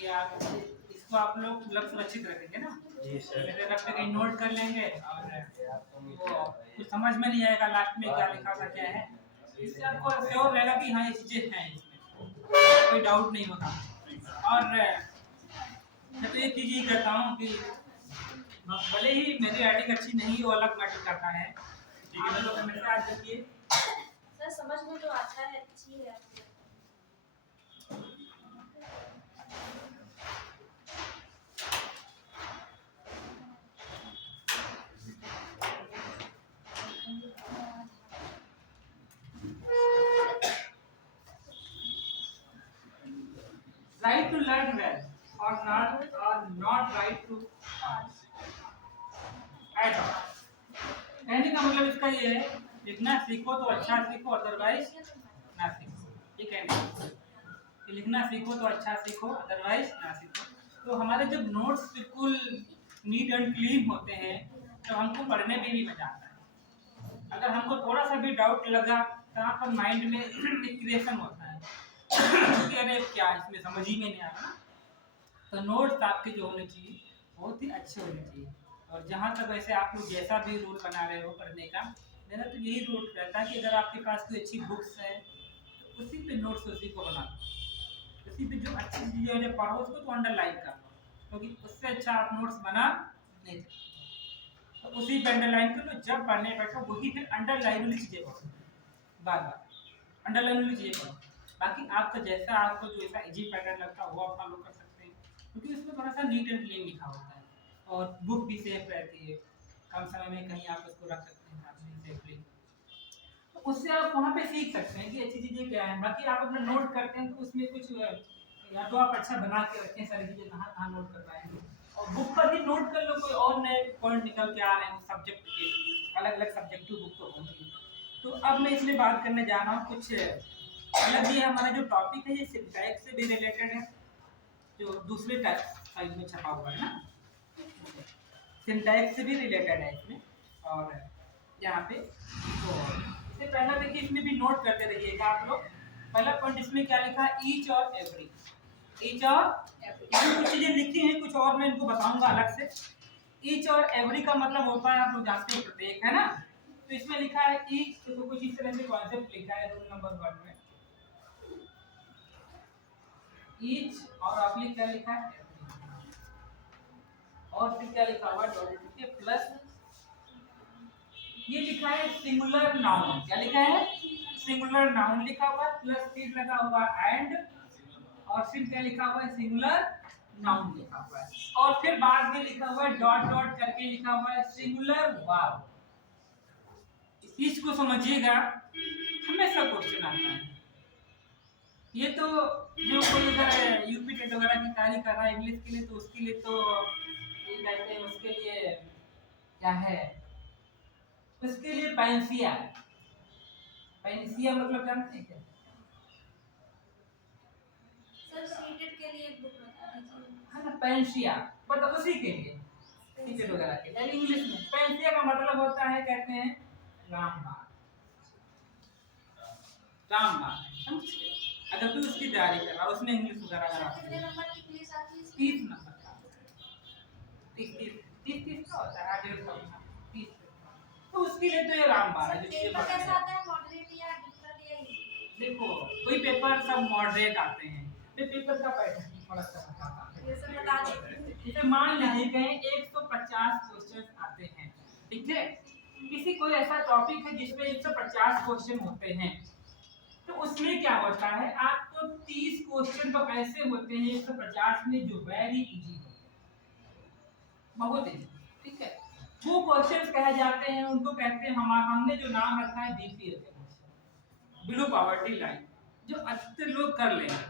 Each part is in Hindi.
कि आप इसको आप लोग मतलब सुरक्षित रखेंगे ना। जी सर। मेरे रख पे कहीं नोट कर लेंगे और वो कुछ समझ में नहीं आएगा लास्ट में क्या लिखा था क्या है। इससे आपको श्योर रहेगा कि हाँ ये चीजें हैं इसमें, कोई डाउट नहीं होगा। और मैं तो एक चीज यही कहता हूँ कि भले ही मेरी राइटिंग अच्छी नहीं वो अलग मैटर करता है, आप लोग मेरे साथ देखिए सर समझ में तो आता है, अच्छी है। right to learn well or not right to at all। कहने का मतलब इसका ये है लिखना सीखो तो अच्छा सीखो, अदरवाइज ना सीखो। ठीक है कि लिखना सीखो तो अच्छा सीखो, अदरवाइज ना सीखो। तो हमारे जब नोट्स बिल्कुल नीट एंड क्लीन होते हैं तो हमको पढ़ने में भी मजा आता है। अगर हमको थोड़ा सा भी डाउट लगा तो यहाँ पर माइंड में एक क्रिएशन होता है कि अरे क्या इसमें समझ ही में नहीं आ रहा ना। तो नोट्स आपके जो होने चाहिए बहुत ही अच्छे होने चाहिए। और जहाँ तक वैसे आप लोग जैसा भी रूल बना रहे हो पढ़ने का, मेरा तो यही रूल रहता है कि अगर आपके पास कोई अच्छी बुक्स है तो उसी पे नोट्स उसी को बना लो, उसी पे जो अच्छी चीज़ें उन्हें पढ़ो उसको तो अंडरलाइन कर लो, क्योंकि उससे अच्छा आप नोट्स बना नहीं सकते। तो उसी पे अंडरलाइन कर लो, जब पढ़ने बैठो वही फिर अंडरलाइन वाली चीज़ें पढ़ो, बार बार अंडरलाइन वाली चीज़ें पढ़ो। बाकी आपका जैसा आपको जो ऐसा इजी पैटर्न लगता है वो आप फॉलो कर सकते हैं, क्योंकि उसमें थोड़ा सा नीट एंड क्लीन लिखा होता है और बुक भी सेफ रहती है, कम समय में कहीं आप उसको रख सकते हैं अपनी सेफली। तो उससे आप वहाँ पे सीख सकते हैं कि अच्छी चीज़ें क्या हैं। बाकी आप अपना नोट करते हैं तो उसमें कुछ या तो आप अच्छा बना के रखें सारी चीज़ें कहाँ कहाँ नोट कर पाएंगे, और बुक पर भी नोट कर लो कोई और नए पॉइंट निकल के आ रहे हैं उस सब्जेक्ट के, अलग अलग सब्जेक्टिव बुक तो होंगी। तो अब मैं इसलिए बात करने जा रहा हूँ कुछ अलग। ये हमारा जो टॉपिक है ये सिंटैक्स से भी रिलेटेड है, जो दूसरे टाइप में छपा हुआ है ना, सिंटैक्स से भी रिलेटेड है इसमें। और यहाँ पे तो इससे पहला देखिए इसमें भी नोट करते रहिएगा आप लोग। पहला पॉइंट इसमें क्या लिखा है, ईच और एवरी। ईच और इसमें कुछ चीजें लिखी हैं, कुछ और मैं इनको बताऊंगा अलग से। ईच और एवरी का मतलब होता है, आप लोग जानते हैं प्रत्येक, है ना। तो इसमें लिखा है ईच, तो कुछ इस तरह से कॉन्सेप्ट लिखा है रूल नंबर 1 में, ईच और आपने क्या लिखा है और फिर क्या लिखा हुआ है प्लस, ये लिखा है सिंगुलर नाउन। क्या लिखा है, सिंगुलर नाउन लिखा हुआ है, प्लस फिर लगा हुआ एंड, और फिर क्या लिखा हुआ है, सिंगुलर नाउन लिखा हुआ है, और फिर बाद में लिखा हुआ है डॉट डॉट करके लिखा हुआ है सिंगुलर वर्ब। इस चीज को समझिएगा, हमेशा क्वेश्चन आता है। ये तो जो कोई अगर यूपी टेट वगैरह की तैयारी कर रहा है इंग्लिश के लिए तो उसके लिए तो ये कहते हैं, उसके लिए क्या है, उसके लिए पैंसिया। पैंसिया मतलब जानते हैं क्या? सर सीटेड के लिए एक बुक बता दीजिए। है ना, पैंसिया मतलब उसी के लिए टीचर वगैरह के लिए इंग्लिश में। पैंसिया का मतलब होता है, कहते हैं रामबाण। रामबाण अगर तू उसकी तैयारी कर रहा है उसमें इंग्लिश वगैरह अगर आप कितने नंबर की इंग्लिश आती है? 30 नंबर का, 30 का होता है 30। तो उसके लिए तो ये रामबाण है। पेपर कैसा आता है, मॉडरेट या डिफिकल्ट या इजी? देखो कोई पेपर सब मॉडरेट आते हैं, ये पेपर का पैटर्न थोड़ा सा बताता है। ये सब बता दीजिए। जैसे मान लीजिए कहीं 150 क्वेश्चन आते हैं, ठीक है। किसी कोई ऐसा टॉपिक है जिसमें 150 क्वेश्चन होते हैं, तो उसमें क्या होता है, आपको 30 क्वेश्चन तो ऐसे होते हैं 150 में जो वेरी इजी होते हैं, बहुत इजी, ठीक है। वो क्वेश्चंस कहे जाते हैं, उनको कहते हैं हमने जो नाम रखा है बीपीएल के क्वेश्चन, बिलो पॉवर्टी लाइन, जो अधिकतर लोग कर लेंगे।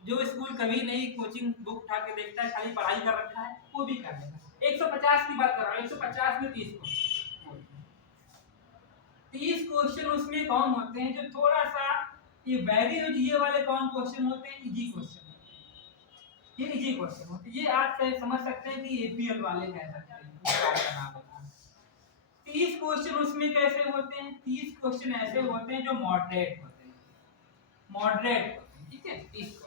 जो स्कूल कभी नहीं कोचिंग बुक उठा के देखता है, खाली पढ़ाई कर रखा है, वो भी कर लेगा। 150 की बात कर रहा हूँ, 150 में 30 क्वेश्चन उसमें कौन होते हैं जो थोड़ा सा ये वेरी, ये वाले कौन क्वेश्चन होते हैं, इजी क्वेश्चन होते हैं। ये इजी क्वेश्चन होते हैं, ये आप समझ सकते हैं कि एपीएल वाले कह सकते हैं। 30 क्वेश्चन उसमें कैसे होते हैं, 30 क्वेश्चन ऐसे होते हैं जो मॉडरेट होते हैं, मॉडरेट, ठीक है। 30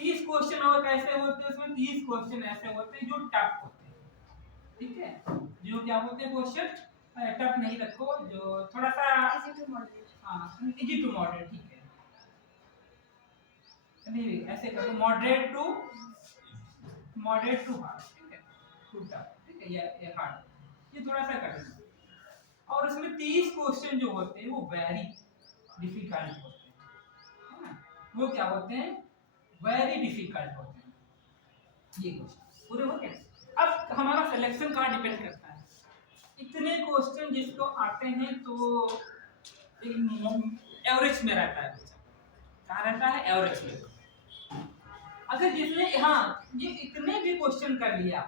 30 क्वेश्चन और कैसे होते हैं, उसमें 30 क्वेश्चन ऐसे होते हैं जो टफ होते हैं, ठीक है, जो क्या होते हैं क्वेश्चन टफ नहीं रखो, जो थोड़ा सा इजी टू मॉडरेट। हाँ इजी टू मॉडरेट, ठीक है, नहीं ऐसे करो मॉडरेट टू हार्ड, ठीक है, टू टफ, ठीक है, ये हार्ड, ये थोड़ा सा कठिन, और उसमें 30 क्वेश्चन जो होते हैं वो वेरी डिफिकल्ट होते हैं, है ना, वो क्या होते हैं, वेरी डिफिकल्ट होते हैं, ये क्वेश्चन पूरे हो गए। अब हमारा सिलेक्शन कहाँ डिपेंड करता है, इतने क्वेश्चन जिसको आते हैं तो एवरेज में रहता है बच्चा, कहाँ रहता है, एवरेज में। अगर जिसने हाँ ये इतने भी क्वेश्चन कर लिया,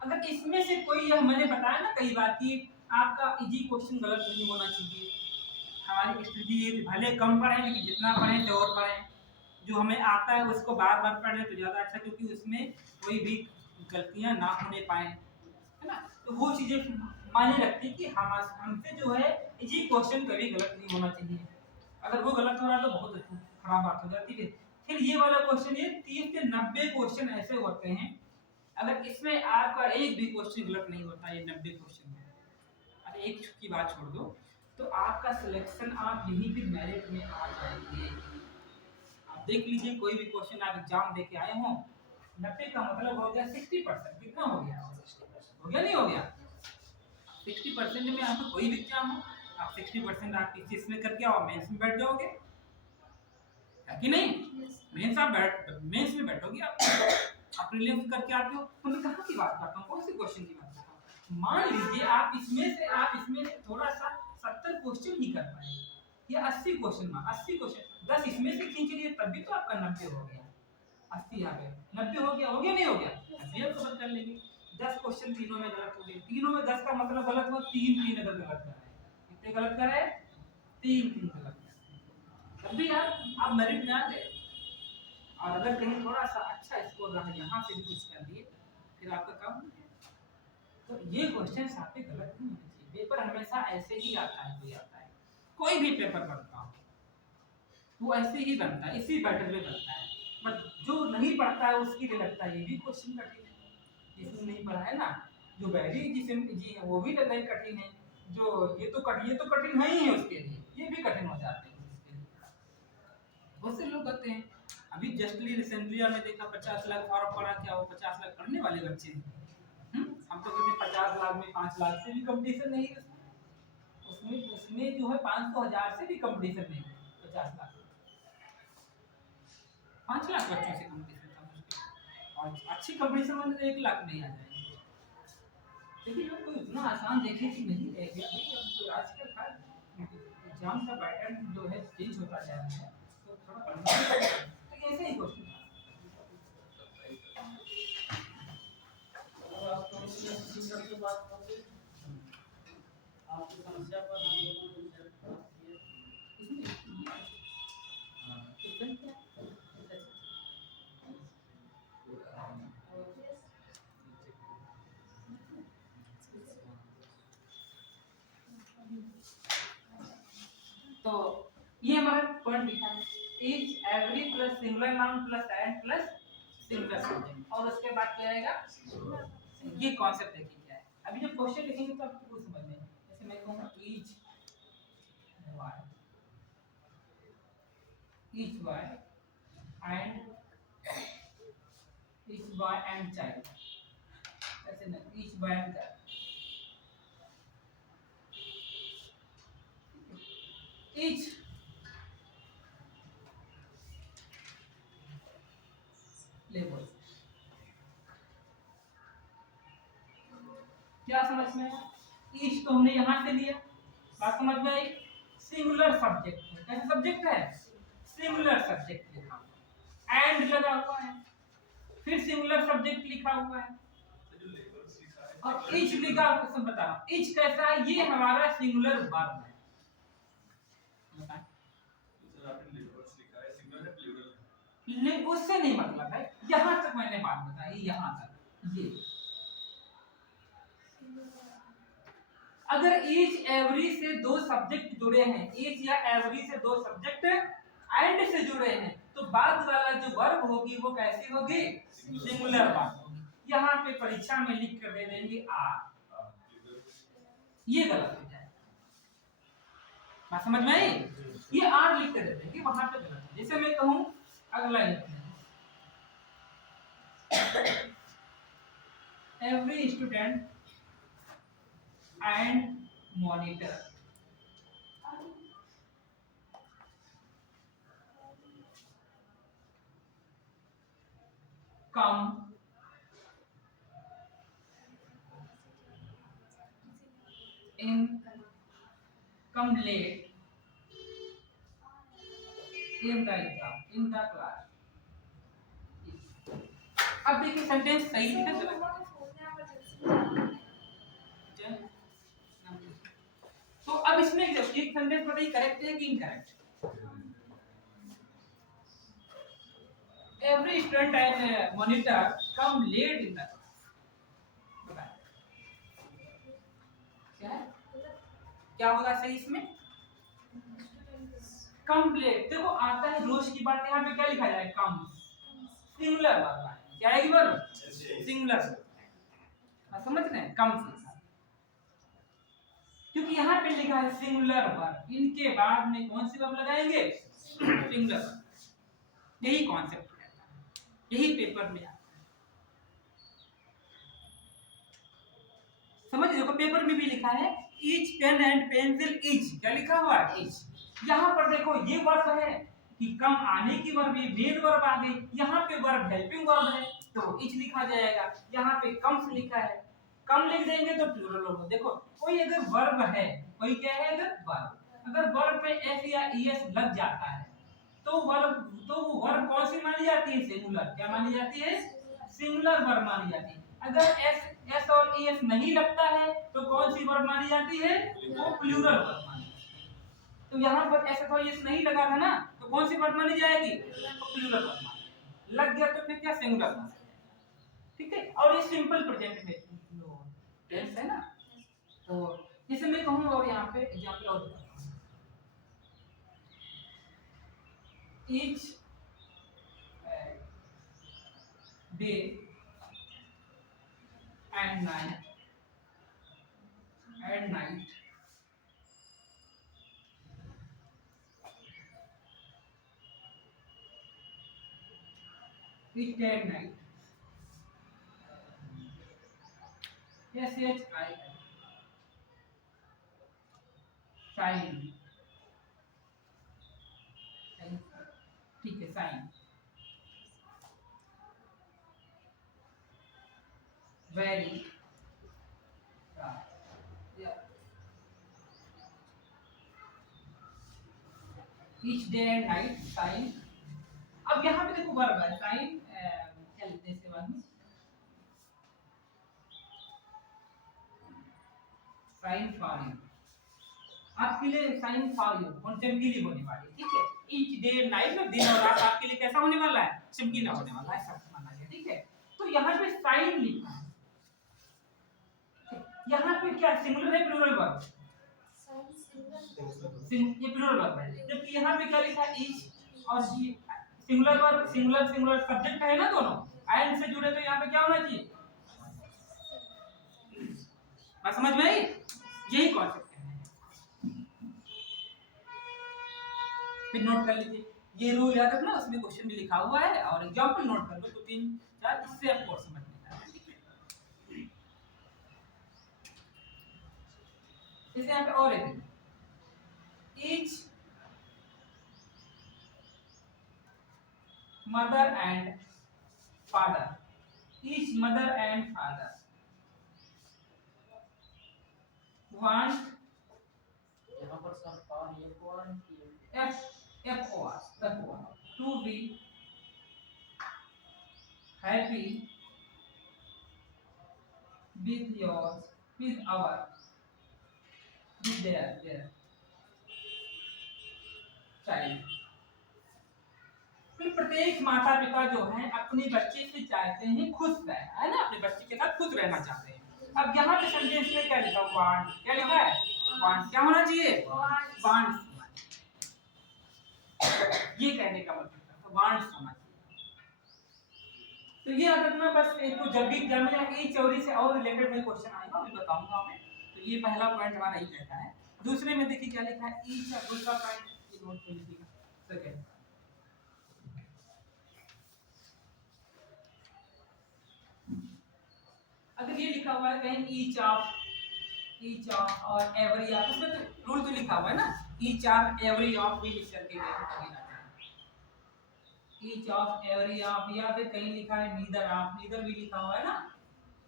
अगर इसमें से कोई, यह मैंने बताया ना कई बार कि आपका इजी क्वेश्चन गलत नहीं होना चाहिए, हमारी स्थिति ये भले कम पढ़े लेकिन जितना पढ़े तो और पढ़े, जो हमें आता है उसको बार बार पढ़े तो ज़्यादा अच्छा, क्योंकि उसमें कोई भी गलतियां ना होने पाए, है ना, तो वो चीज़ें मायने रखती कि हम हमसे जो है इजी क्वेश्चन कभी गलत नहीं होना चाहिए, अगर वो गलत हो रहा है तो बहुत खराब बात हो जाती है। फिर ये वाला क्वेश्चन, ये 30 से 90 क्वेश्चन ऐसे होते हैं, अगर इसमें आपका एक भी क्वेश्चन गलत नहीं होता, ये 90 क्वेश्चन में, अरे एक की बात छोड़ दो, तो आपका सिलेक्शन आप यहीं पे मेरिट में आ जाएंगे। आप देख लीजिए कोई भी क्वेश्चन आप एग्जाम दे के आए हो, 90 का मतलब हो गया 60%, कितना हो गया, हो गया नहीं हो गया, 60% में आपका कोई भी एग्जाम हो, आप 60% आप पीसीएस में करके आओ, मेंस में बैठ जाओगे, है कि नहीं, मेंस आप मेंस में बैठोगे आप प्रीलिम्स करके आते हो, तो मैं कहाँ की बात करता हूँ, कौन से क्वेश्चन की बात करता हूँ, मान लीजिए आप इसमें से थोड़ा सा 70 क्वेश्चन ही कर पाए, या 80 क्वेश्चन, 80 क्वेश्चन 10 इसमें से खींच लिए तब भी तो आपका 90 हो गया, 80 आ गया, 90 हो गया, नहीं हो गया, 80 आप कवर कर लेंगे। 10 क्वेश्चन तीनों में गलत हो गए, तीनों में 10 का मतलब गलत हुआ, 3 अगर गलत कराए, कितने गलत कराए, 3 गलत कराए, तब भी आप मेरिट में आ गए। और अगर कहीं थोड़ा सा अच्छा स्कोर रहा, यहाँ से भी कुछ कर दिए, फिर आपका काम हो गया। तो ये क्वेश्चन आपके गलत नहीं होने चाहिए, पेपर हमेशा ऐसे ही आता है, कोई भी पेपर बनता हो वो ऐसे ही बनता है, इसी पैटर्न में बनता है, बट जो नहीं पढ़ता है उसके लिए लगता है ये भी क्वेश्चन कठिन है, जिसने नहीं पढ़ा है ना, जो वेरी जी है वो भी लगता है कठिन है, जो ये तो कठिन है ही है उसके लिए, ये भी कठिन हो जाते हैं उसके लिए, बहुत से लोग कहते हैं। अभी जस्टली रिसेंटली हमने देखा 50 लाख फॉर्म पड़ा, क्या वो 50 लाख पढ़ने वाले बच्चे हैं, हम तो कहते 50 लाख में 5 लाख से भी कंपटीशन नहीं है, उसमें जो है 500,000 से भी कंपटीशन नहीं है, 50 लाख 5 लाख बच्चों से कंपटीशन था मुश्किल, और अच्छी कंपटीशन में तो 1 लाख नहीं आ जाएगी, लेकिन लोग कोई उतना आसान देखे कि नहीं रह गया भाई, आजकल हर एग्जाम का पैटर्न जो है चेंज होता जा रहा है, तो थोड़ा तो ऐसे ही क्वेश्चन आपकी समस्या पर हम लोगों ने बात की है। तो ये हमारा पॉइंट लिखा है, etch every plus singular noun plus and plus singular subject, और उसके बाद क्या आएगा, ये कॉन्सेप्ट देखिए क्या है। अभी जब क्वेश्चन लिखेंगे तो आपको कुछ समझ में, जैसे मैं कहूँगा each boy and child, ऐसे ना, each boy and child, each label, क्या समझ में आया, each तो हमने यहाँ से लिया, बात समझ में आई, सिंगुलर सब्जेक्ट है, कैसा सब्जेक्ट है, सिंगुलर सब्जेक्ट लिखा, एंड लगा हुआ है, फिर सिंगुलर सब्जेक्ट लिखा हुआ है, और इच लिखा, सब बता रहा हूं, इच कैसा है, ये हमारा सिंगुलर वर्ब है, उससे नहीं मतलब है, यहां तक मैंने बात बताई, यहां तक ये, अगर ईच एवरी से 2 सब्जेक्ट जुड़े हैं, ईच या एवरी से 2 सब्जेक्ट एंड से जुड़े हैं, तो बाद वाला जो वर्ब होगी वो कैसी होगी, सिंगुलर वर्ब होगी। यहाँ पे परीक्षा में लिख कर दे देंगे आर, ये गलत हो जाएगा। बात समझ में आई? ये आर लिख कर दे देंगे, वहां पे गलत है। जैसे मैं कहूं अगला every student and monitor come late in the exam in the class। अब देखिए सेंटेंस सही है क्या गलत? तो अब इसमें एक सेंटेंस बताइए करेक्ट है कि incorrect? Every student and monitor come late in the class. क्या होगा सही इसमें? Come late. देखो आता है रोज की बात, यहाँ पे क्या लिखा जाए? कम, सिंगुलर वर्ब है। क्या है वर्ब? सिंगुलर। समझ रहे हैं? कम से, क्योंकि यहाँ पे लिखा है सिंगुलर वर्ब, इनके बाद में कौन सी वर्ब लगाएंगे? Singular verb. यही कॉन्सेप्ट है, यही पेपर में आता है। समझ, देखो पेपर में भी लिखा है each pen and pencil each. क्या लिखा हुआ है? ईच। यहाँ पर देखो ये वर्ब है कि कम आने की वर्ब, ये मेन वर्ब आ गई। यहाँ पे वर्ब हेल्पिंग वर्ब है तो ईच लिखा जाएगा। यहाँ पे कम से लिखा है, कम लिख देंगे तो प्लूरल होगा। देखो कोई अगर वर्ब है, कोई क्या है अगर वर्ब, अगर वर्ब पे एस या ईएस लग जाता है तो वो वर्ब कौन सी मानी जाती है? सिंगुलर। क्या मानी जाती है? सिंगुलर वर्ब मानी जाती है। अगर एस और ईएस नहीं लगता है तो कौन सी वर्ब मानी जाती है? वो प्लूरल वर्ब मानी जाती है। तो यहाँ पर एस और ईएस नहीं लगा था ना, तो कौन सी वर्ब मानी जाएगी? प्लूरल वर्ब मानी। लग गया तो फिर क्या? Singular verb. ठीक है। और ये सिंपल प्रेजेंट में टेंस है ना, तो जैसे मैं कहूँ और यहाँ पे एग्जांपल और बताता हूँ। each day and night each day and night shine, ठीक है, shine, very, each day and night shine. अब यहाँ पे देखो वर्ब है साइन, क्या लिखते हैं इसके बाद में? साइन फॉर यू, आपके लिए साइन फॉर यू और चमकीली होने वाली। ठीक है। ईच डे नाइट में दिन और रात आपके लिए कैसा होने वाला है? चमकीला होने वाला है, सब माना गया। ठीक है। तो यहाँ पे साइन लिखा है, यहाँ पे क्या सिंगुलर है प्लूरल वर्ब? ये प्लूरल वर्ब है। जबकि यहाँ पे क्या लिखा है? ईच और ये सिंगुलर वर्ब, सिंगुलर सब्जेक्ट है ना दोनों, एंड से जुड़े, तो यहाँ पे क्या होना चाहिए? बात समझ में आई? यही कॉन्सेप्ट है। फिर नोट कर लीजिए, ये रूल याद रखना, उसमें क्वेश्चन भी लिखा हुआ है और एग्जांपल नोट कर लो, तो 3-4 इससे आपको समझ में आएगा। जैसे यहाँ पे और एक each mother and father, each mother and father want, यहाँ पर सर फॉर ये कौन to be happy with their child। फिर प्रत्येक माता पिता जो है अपने बच्चे से चाहते हैं खुश रहना, है ना, अपने बच्चे के साथ खुश रहना चाहते हैं। अब यहाँ पे सेंटेंस में क्या लिखा? वांट। क्या लिखा है? वांट। क्या होना चाहिए? वांट। ये कहने का मतलब वांट्स होना चाहिए। तो ये याद रखना बस। एक तो जब भी एग्जाम में ईच और से और रिलेटेड कोई क्वेश्चन आएगा मैं बताऊंगा मैं। तो ये पहला पॉइंट हमारा यही रहता है। दूसरे में देखिए क्या लिखा है, ईच और दूसरा पॉइंट ये नोट कर लीजिएगा। सेकंड अगर ये लिखा हुआ है कहीं ईच ऑफ और एवरी ऑफ, उसमें तो रूल तो लिखा हुआ है ना, ईच ऑफ एवरी ऑफ भी लिख करके गए, ईच ऑफ एवरी ऑफ, या फिर कहीं लिखा है नीदर ऑफ, नीदर भी लिखा हुआ है ना,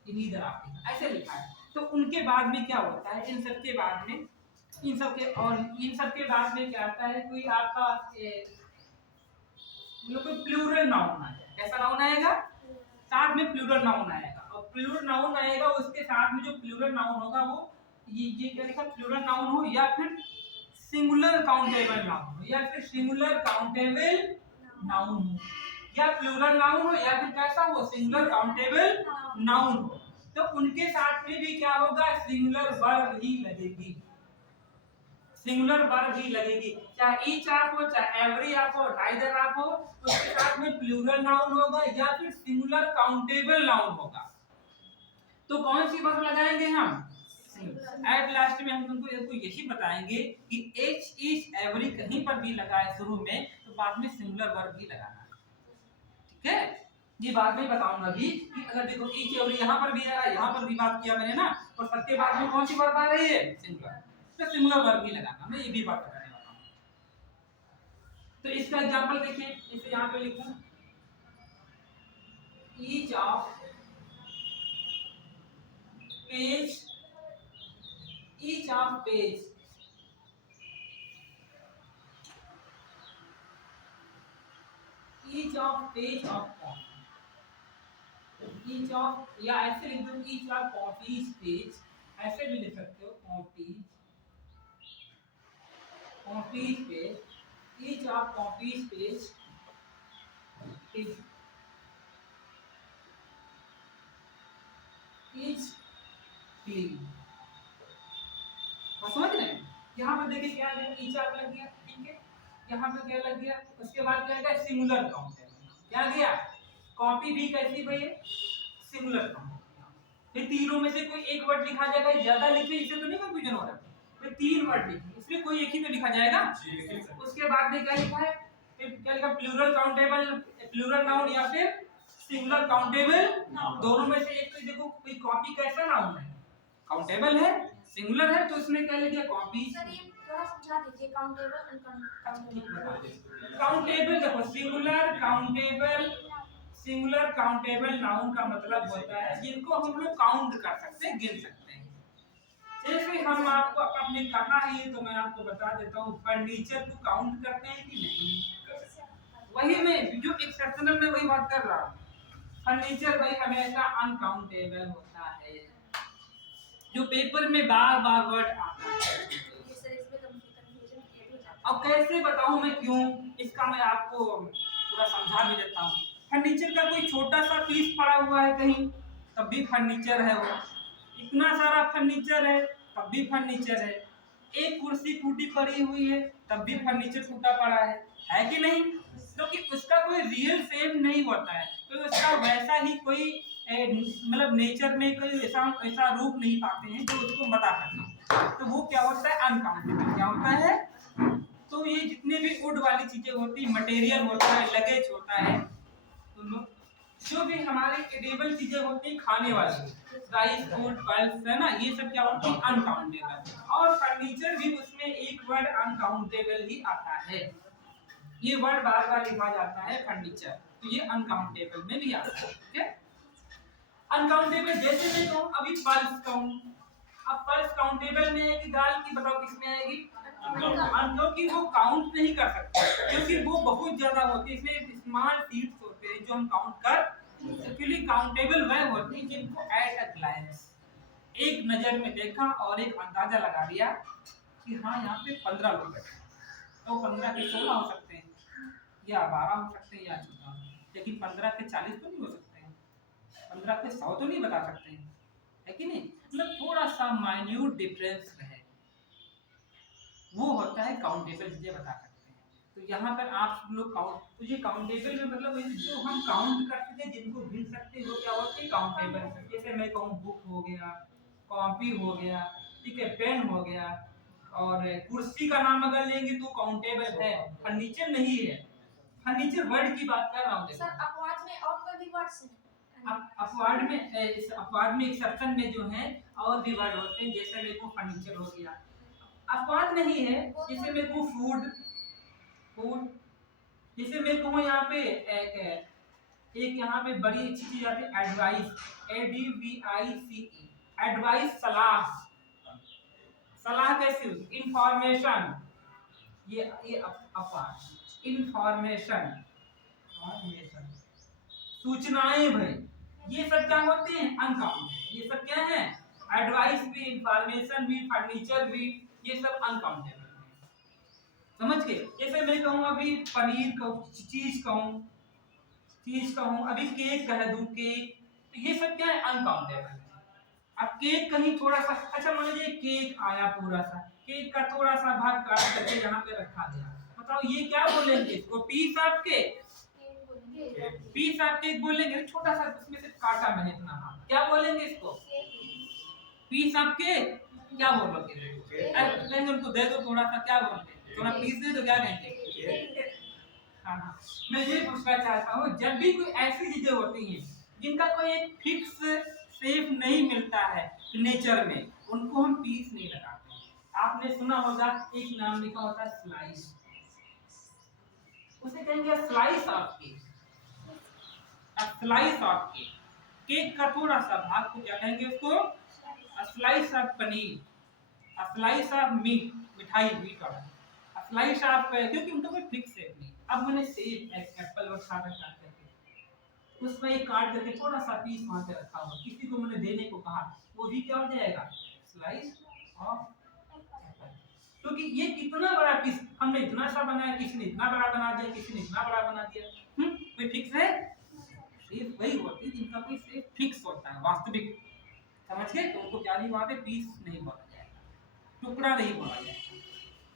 ये नीदर ऑफ ऐसे लिखा है। तो उनके बाद में क्या होता है, इन सब के बाद में इन सब के बाद में क्या आता है, कोई आपका कोई प्लूरल नाउन आएगा। कैसा नाउन आएगा, साथ में प्लूरल नाउन आएगा, और प्लूरल नाउन आएगा उसके साथ में जो प्लूरल नाउन होगा वो ये क्या लिखा, प्लूरल नाउन हो या फिर सिंगुलर काउंटेबल नाउन हो, या फिर सिंगुलर काउंटेबल नाउन हो, या प्लूरल नाउन हो, या फिर कैसा हो, सिंगुलर काउंटेबल नाउन हो। तो उनके साथ में भी क्या होगा, सिंगुलर वर्ब ही लगेगी, सिंगुलर वर्ब ही लगेगी। चाहे ईच ऑफ हो, चाहे एवरी ऑफ हो, नाइदर ऑफ हो, उसके साथ में प्लूरल नाउन होगा या फिर सिंगुलर काउंटेबल नाउन होगा। तो कौन सी वर्ब लगाएंगे हम, एट लास्ट में हम तुमको यही बताएंगे कि एच ईच एवरी कहीं पर भी लगाए शुरू में तो बाद में सिंगुलर वर्ब भी लगाना, ठीक है। ये बाद में बताऊंगा भी कि अगर देखो ईच एवरी यहाँ पर भी है, यहाँ पर भी बात किया मैंने ना, और सबके बाद में कौन सी वर्ब आ रही है, सिंगुलर, तो सिंगुलर वर्ब भी लगाना, मैं ये भी बात बताने वाला हूँ। तो इसका एग्जांपल देखिए, इसे यहाँ पे लिखूं, each of page, each of page, each of page of copy, each of, या ऐसे लिख दो each of copies page, ऐसे भी लिख सकते हो copies page, each of copies page is each clean। समझ रहे हैं, यहाँ पे देखिए क्या है, ईच ऑफ लग गया, ठीक है, यहाँ पे क्या लग गया, उसके बाद क्या है, सिंगुलर काउंटेबल, क्या गया, कॉपी भी कैसी भाई है, सिंगुलर काउंटेबल। फिर तीनों में से कोई एक वर्ड लिखा जाएगा, ज्यादा लिखे इससे तो नहीं कंफ्यूजन हो रहा है, फिर तीन वर्ड लिखे, इसमें कोई एक ही तो लिखा जाएगा। उसके बाद में क्या लिखा है, फिर क्या लिखा, प्लूरल काउंटेबल, प्लूरल नाउन या फिर सिंगुलर काउंटेबल, दोनों में से एक। तो देखो कोई कॉपी कैसा नाउन है, काउंटेबल है, सिंगुलर है, तो इसमें क्या लिखा, कॉपी। सर ये थोड़ा समझा दीजिए, काउंटेबल अनकाउंटेबल। काउंटेबल देखो, सिंगुलर काउंटेबल नाउन का मतलब होता है जिनको हम लोग काउंट कर सकते हैं, गिन सकते हैं। जैसे हम आपको अपने कहा ही, तो मैं आपको बता देता हूँ, फर्नीचर को काउंट करते हैं कि नहीं, वही में जो एक्सेप्शनल में वही बात कर रहा हूँ। फर्नीचर भाई हमेशा अनकाउंटेबल होता है, जो पेपर में बार बार वर्ड आता है। अब कैसे बताऊं मैं क्यों, इसका मैं आपको पूरा समझा भी देता हूँ। फर्नीचर का कोई छोटा सा पीस पड़ा हुआ है कहीं, तब भी फर्नीचर है वो, इतना सारा फर्नीचर है तब भी फर्नीचर है, एक कुर्सी टूटी पड़ी हुई है तब भी फर्नीचर टूटा पड़ा है कि नहीं, क्योंकि उसका कोई रियल सेम नहीं होता है, तो उसका वैसा ही कोई मतलब नेचर में कोई ऐसा रूप नहीं पाते हैं जो उसको बता सकते, तो वो क्या होता है, अनकाउंटेबल। क्या होता है, तो ये जितने भी वुड वाली चीजें होती है, मटेरियल होता है, लगेज होता है, तो जो भी हमारी एडिबल चीजें होती है, खाने वाली, राइस, फूड, पल्स है ना, ये सब क्या होती है, अनकाउंटेबल। और फर्नीचर भी उसमें एक वर्ड अनकाउंटेबल ही आता है, ये वर्ड बार बार लिखा जाता है फर्नीचर, तो ये अनकाउंटेबल में भी आता है, ठीक है। अनकाउंटेबल जैसे मैं कहूं अभी पल्स काउंट, अब पल्स काउंटेबल में है कि दाल की, बताओ किसमें आएगी, क्योंकि वो काउंट नहीं कर सकते, क्योंकि वो बहुत ज्यादा होती है, इसमें स्मॉल सीड्स होते हैं जो हम काउंट कर, एक्चुअली काउंटेबल वह होती है जिनको एट अ ग्लांस, एक नजर में देखा और एक अंदाजा लगा दिया कि हाँ यहाँ पे 15 लोग बैठे, तो 15 के 16 हो सकते हैं, या 12 हो सकते हैं, या 14, लेकिन 15 के 40 तो नहीं हो सकते हैं, 15 के 100 तो नहीं बता सकते हैं, है कि नहीं, मतलब थोड़ा सा माइन्यूट डिफरेंस है, वो होता है काउंटेबल चीजें बता सकते हैं। तो यहाँ पर आप सब लोग काउंट, तो ये काउंटेबल में मतलब वही जो हम काउंट कर सकते हैं, जिनको गिन सकते हो क्या होते हैं काउंटेबल। जैसे मैं कहूँ बुक हो गया, कॉपी हो गया, ठीक है, पेन हो गया, और कुर्सी का नाम अगर लेंगे तो काउंटेबल है, फर्नीचर नहीं है। फर्नीचर वर्ड की बात कर रहा हूँ। सर अपवाद में और कोई भी वर्ड्स हैं? अपवाद में इस अपवाद में एक्सेप्शन में जो है और भी वर्ड होते हैं, जैसे मेरे को फर्नीचर हो गया, अपवाद नहीं है। जैसे मेरे को फूड, जैसे मैं कहूँ यहाँ पे एक यहाँ पे बड़ी अच्छी चीज आती है एडवाइस, ADVICE, एडवाइस, सलाह। सलाह कैसे होती? इंफॉर्मेशन, ये अपवाद, इंफॉर्मेशन, सूचनाएं भाई, ये सब क्या होते हैं? अनकाउंटेबल। ये सब क्या है? एडवाइस भी, इंफॉर्मेशन भी, फर्नीचर भी, ये सब अनकाउंटेबल है। समझ गए? जैसे मैं कहूँ अभी पनीर कहूँ, चीज कहूँ, अभी केक कह दूं, केक, तो ये सब क्या है? अनकाउंटेबल है। अब केक कहीं थोड़ा सा, अच्छा मान लीजिए केक आया पूरा सा, केक का थोड़ा सा भाग काट करके यहाँ पे रखा गया, बताओ ये क्या बोलेंगे? इसको piece of cake, piece of cake बोलेंगे। छोटा सा उसमें से काटा मैंने इतना, क्या बोलेंगे इसको? Piece of cake. क्या बोलोगे? कहेंगे उनको दे दो थोड़ा सा, क्या बोलोगे? थोड़ा पीस दे दो, क्या कहेंगे? हाँ, मैं ये पूछना चाहता हूँ, जब भी कोई ऐसी चीजें होती हैं जिनका कोई एक फिक्स शेप नहीं मिलता है नेचर में, उनको हम पीस नहीं लगाते। आपने सुना होगा एक नाम लिखा होता है स्लाइस, उसे कहेंगे slice of cake, slice of cake. Cake का थोड़ा सा भाग को क्या कहेंगे? उसको slice of paneer, slice of meat, मिठाई, मीट और स्लाइस ऑफ, क्योंकि उनका कोई फिक्स शेप नहीं। अब मैंने सेब, एप्पल और सारा काट करके उसमें एक काट करके थोड़ा सा पीस वहां पे रखा हुआ, किसी को मैंने देने को कहा, वो भी क्या हो जाएगा? Slice of Apple. क्योंकि ये कितना बड़ा पीस, हमने इतना सा बनाया, किसी ने इतना बड़ा बना दिया, किसी ने इतना बड़ा बना दिया। कोई फिक्स है? शेप वही होती है जिनका कोई शेप फिक्स होता है, वास्तविक। समझ गए? तो उनको क्या नहीं, वहां पे पीस नहीं बोला जाएगा, टुकड़ा नहीं बोला जाएगा।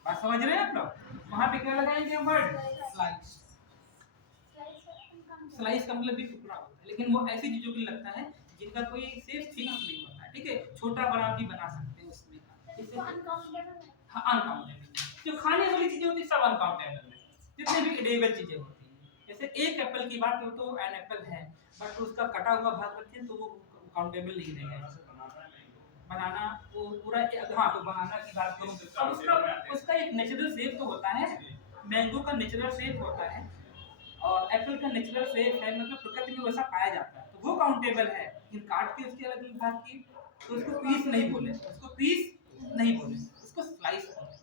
बात समझ रहे हैं आप लोग? वहां पे क्या लगाएंगे वर्ड? स्लाइस। स्लाइस का मतलब भी टुकड़ा होता है, लेकिन वो ऐसी चीजों के लिए लगता है जिनका कोई शेप फिक्स नहीं होता है, ठीक है? छोटा बड़ा भी बना सकते हैं उसमें का, इससे हाँ अनकाउंटेबल। जो खाने वाली चीजें होती है सब अनकाउंटेबल है, जितने भी एडिबल चीजें होती हैं। जैसे एक एप्पल की बात हो तो एन एप्पल है, बट उसका कटा हुआ भाग रखते हैं तो वो काउंटेबल नहीं रहेगा। बनाना वो पूरा, हाँ, तो बनाना की बात करूँ तो उसका एक नेचुरल शेप तो होता है, मैंगो का नेचुरल शेप होता है और एप्पल का नेचुरल शेप है, मतलब प्रकृति में वैसा पाया जाता है, तो वो काउंटेबल है। लेकिन काट के उसके अलग भाग की तो उसको पीस नहीं बोले, उसको पीस नहीं बोले, उसको स्लाइस बोले।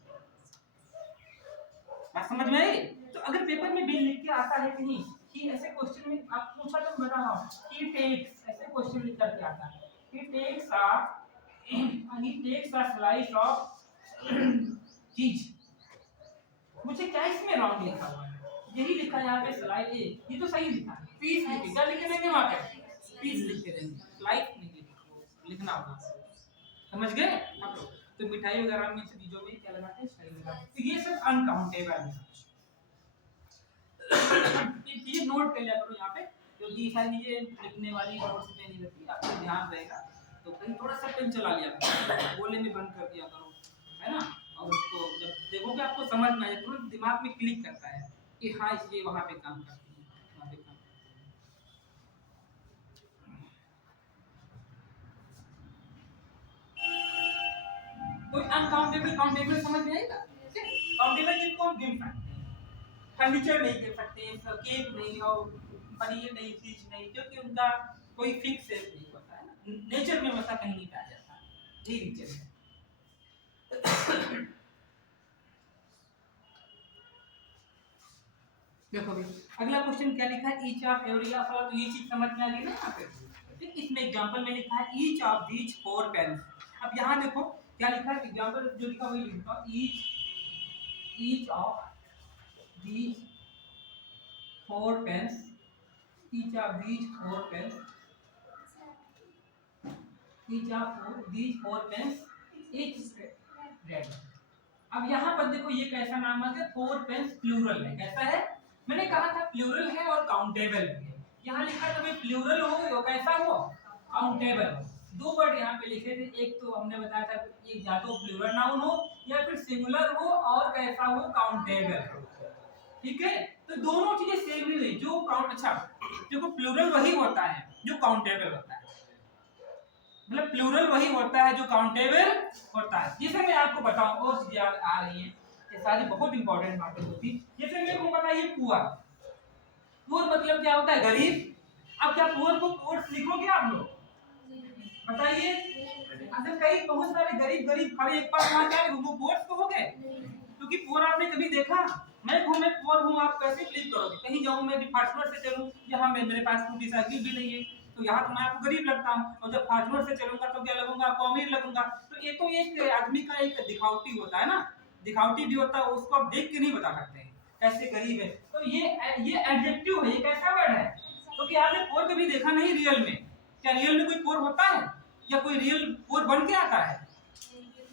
बात समझ में आई? तो अगर पेपर में भी लिख के आता है कि नहीं कि ऐसे क्वेश्चन में आप पूछा तो बता रहा हूँ, ही टेक्स, ऐसे क्वेश्चन लिख करके आता है, ही takes a slice of cheese। मुझे क्या इसमें रॉन्ग लिखा हुआ है? यही लिखा है यहाँ पे स्लाइस, ये तो सही लिखा है, पीस लिखे, क्या लिख के देंगे वहाँ पे? पीस लिख के देंगे, स्लाइस नहीं लिखना होगा। समझ गए आप लोग? तो मिठाई वगैरह में चीजों में क्या लगाते हैं? स्लाइस लगाते हैं। तो ये सब अनकाउंटेबल है। ये नोट कर लिया करो यहाँ पे, क्योंकि सारी चीजें लिखने वाली नोट्स पे नहीं रहती, आपको ध्यान रहेगा। तो कहीं थोड़ा सा पेन चला लिया करो, बोलने में बंद कर दिया करो, है ना? और उसको जब देखोगे आपको समझ में आए, तुरंत दिमाग में क्लिक करता है कि हाँ इसलिए वहाँ पे काम करती है, वहाँ पे काम करती है। कोई अनकाउंटेबल काउंटेबल समझ में आएगा? काउंटेबल जिनको हम गिन सकते हैं, फर्नीचर नहीं गिन सकते, केक नहीं और पनीर नहीं, चीज नहीं, क्योंकि उनका कोई फिक्स शेप नहीं होता है ना, नेचर में वैसा कहीं नहीं पाया जाता। यही रीजन है। देखो भी अगला क्वेश्चन क्या लिखा है? ईच ऑफ एवरी ऑफ, तो ये चीज समझ में आ गई ना यहाँ पे? ठीक, इसमें एग्जांपल में लिखा है ईच ऑफ दीज 4 पेन्स। अब यहाँ देखो क्या लिखा है, एग्जांपल जो लिखा वही लिखा, each of these 4 pens, each of these 4 pens, each of these 4 pens is red. अब यहाँ पर देखो ये कैसा नाम है, 4 पेन्स प्लूरल है। कैसा है? मैंने कहा था प्लूरल है और काउंटेबल है। यहाँ लिखा था भाई प्लूरल हो या कैसा हो, काउंटेबल हो। दो वर्ड यहाँ पे लिखे थे, एक तो हमने बताया था एक या तो प्लूरल नाउन हो या फिर सिंगुलर हो और कैसा हो, काउंटेबल हो। ठीक है, तो दोनों चीजें सेम ही हुई। जो काउंट, अच्छा देखो प्लूरल वही होता है जो काउंटेबल होता है, मतलब प्लूरल वही होता है जो काउंटेबल होता है। जैसे मैं आपको बताऊं और चीजें आ रही हैं, ये सारी बहुत इंपॉर्टेंट बातें होती। जैसे मेरे को बताइए पुअर, पुअर मतलब क्या होता है, गरीब। अब क्या पुअर को कोर्स लिखोगे आप लोग, बताइए? अच्छा कई बहुत सारे गरीब गरीब खड़े एक पास वहां क्या वो कोर्स कहोगे? क्योंकि पुअर आपने कभी देखा? मैं हूं, मैं पुअर हूं, आप कैसे बिलीव करोगे? कहीं जाऊं मैं भी फार्चूनर से चलूं, यहाँ मेरे पास स्कूटी साइकिल भी नहीं है, तो यहाँ तो मैं आपको गरीब लगता हूँ, और जब फार्चूनर से चलूंगा तो क्या लगूंगा, आपको अमीर लगूंगा। तो ये तो एक आदमी का एक दिखावटी होता है ना, दिखावटी भी होता है, उसको आप देख के नहीं बता सकते कैसे गरीब है। तो ये एडजेक्टिव है, ये कैसा वर्ड है? क्योंकि आपने पुअर कभी देखा नहीं रियल में। क्या रियल में कोई पुअर होता है या कोई रियल पुअर बन के आता है?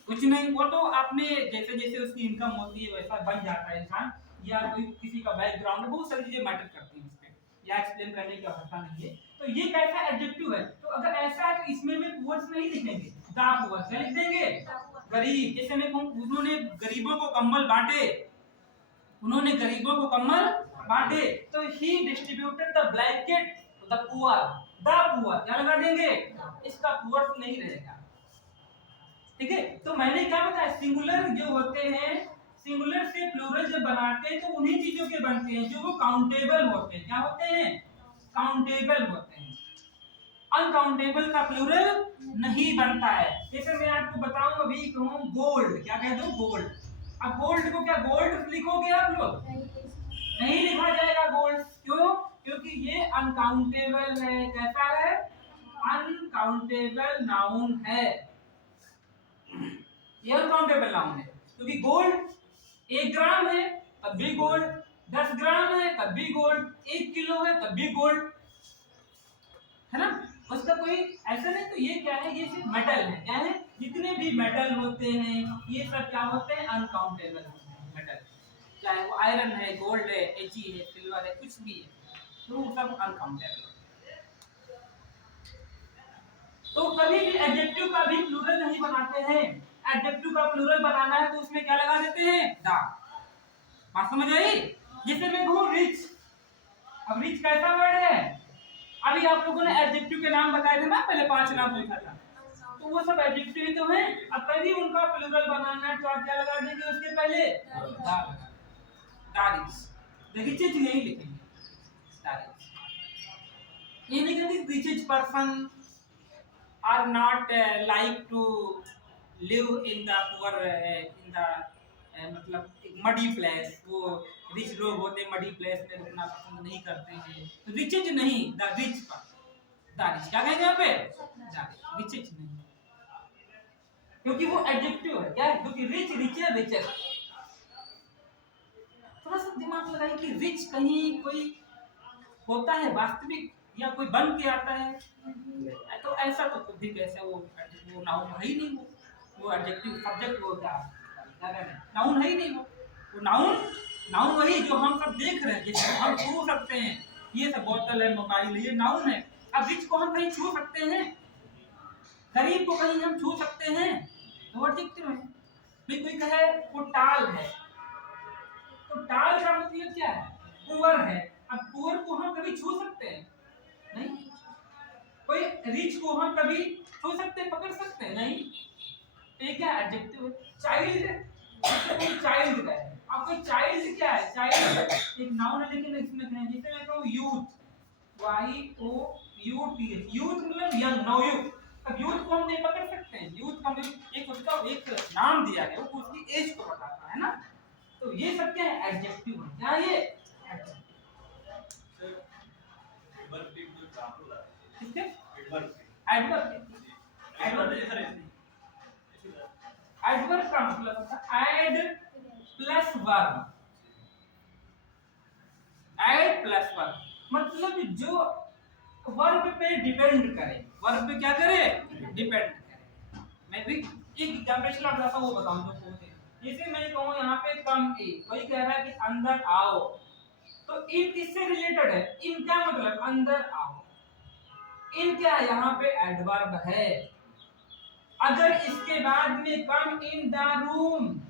कुछ नहीं, वो तो आपने जैसे जैसे उसकी इनकम होती है वैसा बन जाता है इंसान, या कोई किसी का बैकग्राउंड है, बहुत सारी चीजें मैटर करती हैं इसमें, या एक्सप्लेन करने की आवश्यकता नहीं है। तो ये कैसा एडजेक्टिव है? तो अगर ऐसा है तो इसमें में पुअर्स नहीं लिखेंगे, दा पुअर क्या लिख देंगे, गरीब। जैसे मैं कहूं उन्होंने गरीबों को कंबल बांटे, उन्होंने गरीबों को कंबल बांटे, तो he distributed the blanket to the poor, the poor क्या लगा देंगे, इसका पुअर्स नहीं रहेगा। ठीक है, तो मैंने क्या बताया, सिंगुलर जो होते हैं, सिंगुलर से प्लूरल जब बनाते हैं तो उन्हीं चीजों के बनते हैं जो वो काउंटेबल होते हैं। क्या होते हैं? काउंटेबल होते हैं। अनकाउंटेबल का प्लूरल नहीं बनता है। जैसे मैं आपको बताऊं, अभी कहूं गोल्ड, क्या कह दूं, गोल्ड। अब गोल्ड को क्या गोल्ड लिखोगे आप लोग? नहीं लिखा जाएगा गोल्ड। क्यों? क्योंकि ये अनकाउंटेबल है। कैसा है? अनकाउंटेबल नाउन है, ये अनकाउंटेबल नाउन है। क्योंकि गोल्ड 1 ग्राम है तब भी गोल्ड, 10 ग्राम है तब भी गोल्ड, 1 किलो है तब भी गोल्ड, है ना? उसका कोई ऐसा नहीं। तो ये क्या है, ये सिर्फ मेटल है। क्या है? जितने भी मेटल होते हैं ये सब क्या होते हैं, अनकाउंटेबल होते हैं मेटल। चाहे वो आयरन है, गोल्ड है, एची है, सिल्वर है, कुछ भी है, तो वो सब अनकाउंटेबल। तो कभी भी एडजेक्टिव का भी प्लूरल नहीं बनाते हैं। एडजेक्टिव का प्लूरल बनाना है तो उसमें क्या लगा देते हैं, दा। बात समझ आई? जैसे मैं कहूं रिच, अब रिच कैसा वर्ड है? अभी आप लोगों ने एडजेक्टिव के नाम बताए थे ना, पहले 5 नाम लिखा था, तो वो सब एडजेक्टिव ही तो हैं। अब कभी उनका प्लूरल बनाना है तो आप क्या लगा देंगे उसके पहले, दा। दा रिच, रिचेज नहीं लिखेंगे, दा रिच। ये लिखेंगे riches person are not like to live in the poor in the मतलब मडी प्लेस। वो रिच लोग होते हैं मडी प्लेस में रुकना पसंद नहीं करते हैं, तो रिचेज नहीं, द रिच पर, द रिच क्या कहेंगे यहाँ पे, रिचेज नहीं, क्योंकि वो एडजेक्टिव है। क्या है? क्योंकि रिच, रिचर, रिचर। थोड़ा सा दिमाग लगाइए कि रिच कहीं कोई होता है वास्तविक या कोई बन के आता है, तो ऐसा तो खुद भी कैसे वो नाउन है ही नहीं, वो एडजेक्टिव सब्जेक्ट वो क्या नाउन है ही नहीं। वो नाउन वही जो हम सब देख रहे हैं, जिसको हम छू सकते हैं, ये सब बोतल है, मोबाइल है, ये नाउन है। अब रिच को हम कहीं छू सकते हैं, गरीब को कहीं हम छू सकते हैं, तो एडजेक्टिव है। भाई कोई कहे वो टाल है, तो टाल का मतलब क्या है, पुअर है। अब पुअर को हम कभी छू सकते हैं? नहीं। कोई रिच को हम कभी छू सकते हैं, पकड़ सकते हैं? नहीं। ये क्या एडजेक्टिव है? चाइल्ड, कोई चाइल्ड है। अब कोई चाइल्ड क्या है, चाइल्ड एक नाउन है, लेकिन इसमें है, जैसे मैं कहूं यूथ, YOUTH, यूथ मतलब यंग, नवयुवक। अब यूथ को हम नहीं पकड़ सकते हैं, यूथ का एक उसका एक नाम दिया गया, वो उसकी एज को बताता है ना। तो ये सब क्या है, एडजेक्टिव है। क्या ये एडवर्ब का मतलब होता है ed plus verb. Ed plus verb मतलब जो वर्ब पे डिपेंड करे, वर्ब पे क्या करे, डिपेंड करे। मैं भी एक एग्जांपल बताता हूँ, वो बताऊँ तो जैसे मैं कहूँ यहाँ पे कम इन, वही कह रहा है कि अंदर आओ, तो इन किससे रिलेटेड है? इन क्या मतलब? अंदर आओ। इन क्या है? यहाँ पे एडवर्ब है। अगर इसके बाद में कम इन द रूम,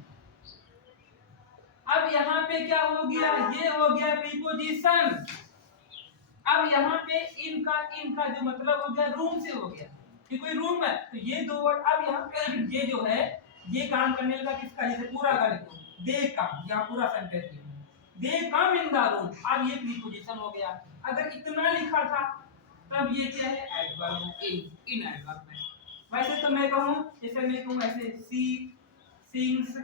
अब यहाँ पे क्या हो गया? ये हो गया प्रीपोजिशन। अब यहाँ पे इनका जो मतलब हो गया रूम से हो गया कि कोई रूम है, तो ये दो वर्ड। अब यहाँ पे ये जो है ये काम करने लगा किसका? जैसे पूरा कर दो, दे कम, यहाँ पूरा सेंटेंस लिखो, दे कम इन द रूम। अब ये प्रीपोजिशन हो गया। अगर इतना लिखा था तब ये क्या है? एडवर्ब है, इन एडवर्ब है। वैसे तो मैं कहूँ, जैसे मैं कहूँ ऐसे सी सिंग्स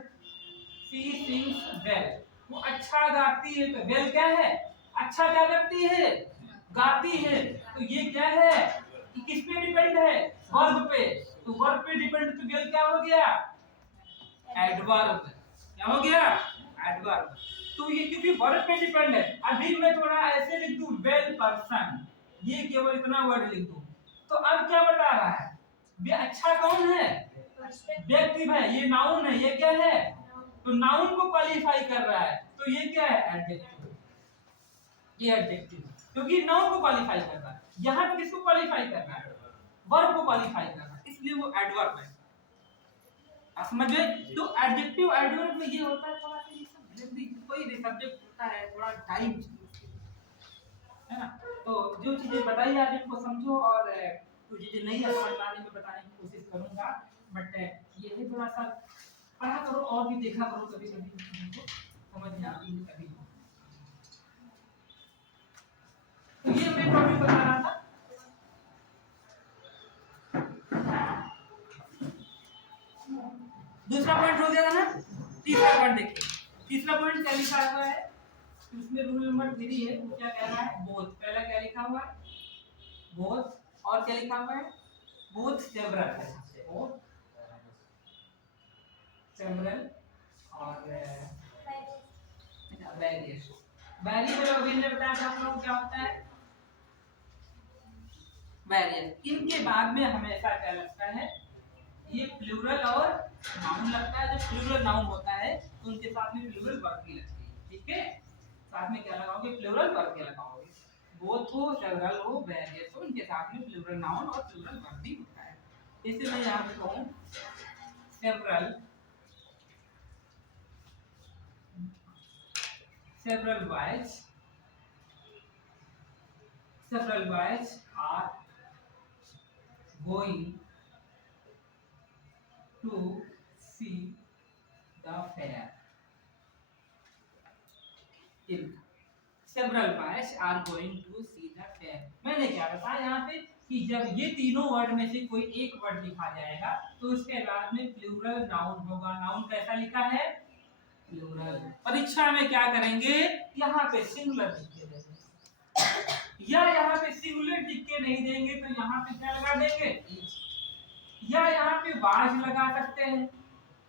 वेल, वो अच्छा गाती है, तो वेल क्या है? अच्छा क्या करती है? गाती है। तो ये क्या है? कि किस पे डिपेंड है? वर्ब पे। तो वर्ब पे डिपेंड, तो वेल क्या हो गया? एडवर्ब। क्या हो गया? एडवर्ब। तो ये क्योंकि वर्ब पे डिपेंड है। अभी मैं थोड़ा ऐसे लिख दूं, वेल पर्सन, ये केवल इतना वर्ड लिख दूं, तो अब क्या बता रहा है? ये अच्छा कौन है? व्यक्ति है, ये नाउन है, ये क्या है? तो नाउन को क्वालिफाई कर रहा है, तो ये क्या है? एडजेक्टिव। ये एडजेक्टिव, क्योंकि नाउन को क्वालिफाई कर रहा है। यहाँ पे किसको क्वालिफाई कर रहा है? वर्ब को क्वालिफाई कर रहा है, इसलिए वो एडवर्ब है। आप समझ गए? तो एडजेक्टिव एडवर्ब में ये होता है थोड़ा सा, ये सब जल्दी कोई भी सब्जेक्ट होता है थोड़ा टाइम है ना। तो जो चीजें बताई आज इनको समझो, और जो चीजें नहीं है समझ आने में बताने की कोशिश करूंगा। बट ये है थोड़ा सा पढ़ा करो और भी देखा करो, कभी कभी समझ में आती है कभी। तो ये मैं टॉपिक बता रहा था। दूसरा पॉइंट हो गया था ना। तीसरा पॉइंट देखिए, तीसरा पॉइंट क्या लिखा हुआ है उसमें? रूल नंबर 3 है, वो क्या कह रहा है? बोथ। पहला क्या लिखा हुआ है? बोथ। और क्या लिखा हुआ है? बोथ सेवरल है, बोथ सेवरल और वेरियस। वेरिएबल अभी ने बताया था हम लोग क्या होता है? वेरियस। इनके बाद में हमेशा क्या लगता है? ये प्लूरल और नाउन लगता है। जब प्लूरल नाउन होता है तो उनके साथ में प्लूरल वर्ब भी लगती है। ठीक है, साथ में क्या लगाओगे? प्लूरल वर्ब क्या लगाओगे? बोथ हो, सेवरल हो, वेरियस हो, उनके साथ में प्लूरल नाउन और प्लूरल वर्ब भी होता है। जैसे मैं यहाँ पे कहूँ several, several boys are going to see the fair. Several boys are going to see the fair. मैंने क्या बताया यहाँ पे कि जब ये तीनों वर्ड में से कोई एक वर्ड लिखा जाएगा तो उसके बाद में प्लूरल नाउन होगा। नाउन कैसा लिखा है? प्लूरल। परीक्षा में क्या करेंगे? यहाँ पे सिंगुलर लिख के देंगे, या यहाँ पे सिंगुलर लिख के नहीं देंगे तो यहाँ पे क्या लगा देंगे? या यहाँ पे वाज लगा सकते हैं।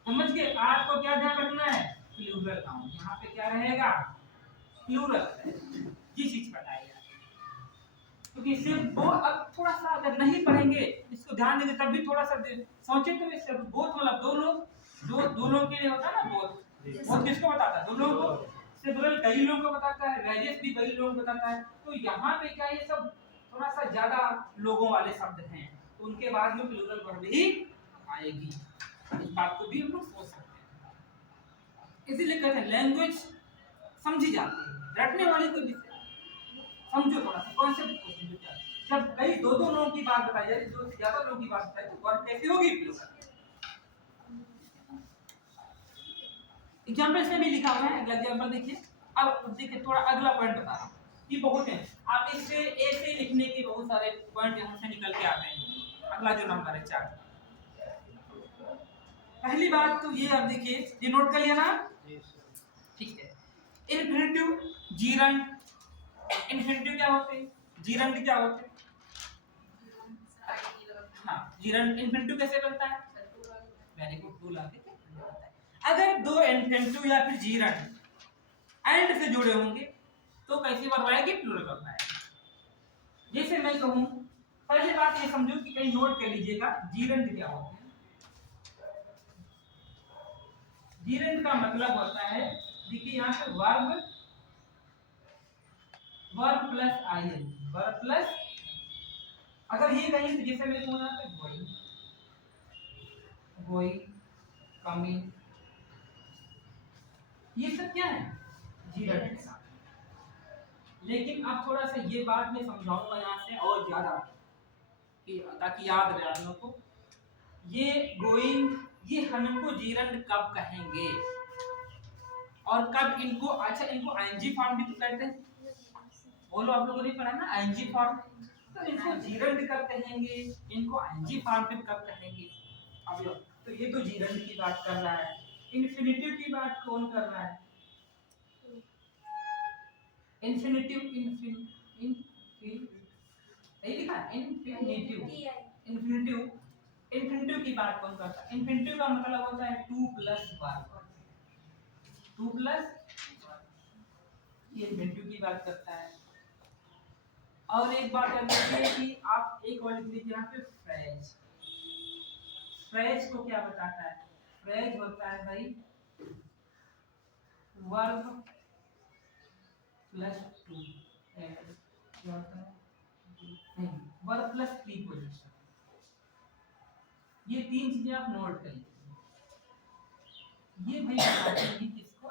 समझ गए? आपको क्या ध्यान रखना है? प्लूरल नाउन यहाँ पे क्या रहेगा? प्लूरल ये चीज बताइए, क्योंकि सिर्फ वो अब थोड़ा सा अगर नहीं पढ़ेंगे इसको ध्यान देंगे तब भी थोड़ा सा सोचे तो इससे बहुत मतलब दो लोग के लिए होता है ना। बहुत किसको बताता है? दो लोगों को। सेवरल कई लोगों को बताता है, वेरियस भी कई लोगों को बताता है। तो यहाँ पे क्या ये सब थोड़ा सा ज्यादा लोगों वाले शब्द हैं, तो उनके बाद में प्लूरल वर्ब ही आएगी। इस बात को भी हम लोग सोच सकते हैं। इसीलिए कहते हैं लैंग्वेज समझी जाती है, रटने वाले कोई भी समझो थोड़ा सा कॉन्सेप्ट को समझो। जब कई दो लोगों की बात बताई जाए, दो से ज्यादा लोगों की बात बताई तो वर्ब कैसे होगी? प्लूरल। एग्जांपल से भी लिखा हुआ है, अगला एग्जांपल देखिए। अब देखिए थोड़ा अगला पॉइंट बता रहा हूं, ये बहुत है। आप इससे ऐसे लिखने के बहुत सारे पॉइंट यहां से निकल के आते हैं। अगला जो नंबर है 4, पहली बात तो ये आप देखिए, ये नोट कर लिया ना? ठीक है। Infinitive, gerund. इन्फिनिटिव क्या होते हैं? जीरंड क्या होते हैं? हाँ, जीरंड इन्फिनिटिव कैसे बनता है? वेरी गुड, टू लाते हैं। अगर दो इन्फिनिटिव या फिर जीरंड एंड से जुड़े होंगे तो कैसे बनवाएंगे? प्लूरल बनवाएंगे। जैसे मैं कहूं, पहली बात ये समझो कि कहीं नोट कर लीजिएगा जीरंड क्या होते हैं। जीरंड का मतलब होता है, देखिए यहाँ पे verb plus IN, verb plus, अगर ये कहीं से जैसे मेरे को यहाँ पे गोइंग, कमिंग, ये सब क्या है, जीरंड के साथ। लेकिन अब थोड़ा सा ये बात मैं समझाऊंगा यहाँ से और ज्यादा, कि ताकि याद रहे आप लोगों को। ये गोइंग, ये हमको जीरंड कब कहेंगे और कब इनको, अच्छा इनको आईएनजी फॉर्म भी तो कहते हैं, बोलो आप लोगों ने पढ़ा ना आईएनजी फॉर्म, तो इनको जीरंड कब कहेंगे, इनको आईएनजी फॉर्म पे कब कहेंगे। अब तो ये तो जीरंड की बात कर रहा है, इन्फिनिटिव की बात कौन कर रहा है, इन्फिनिटिव, सही लिखा है, इन्फिनिटिव, इन्फिनिटिव, इन्फिनिटिव की बात कौन करता है, इन्फिनिटिव का मतलब होता है 2 प्लस 1, 2 प्लस, ये इन्फिनिटिव की बात करता है। और एक बात याद रखिए कि आप एक और लिख लीजिए यहाँ पे फ्रेज, फ्रेज को क्या बताता है, फ्रेज होता है भाई वर्ब प्लस 2, क्या होता है, नहीं वर्ब प्लस प्रीपोजिशन, ये तीन चीजें आप नोट कर लीजिए, ये भाई बताते हैं किसको,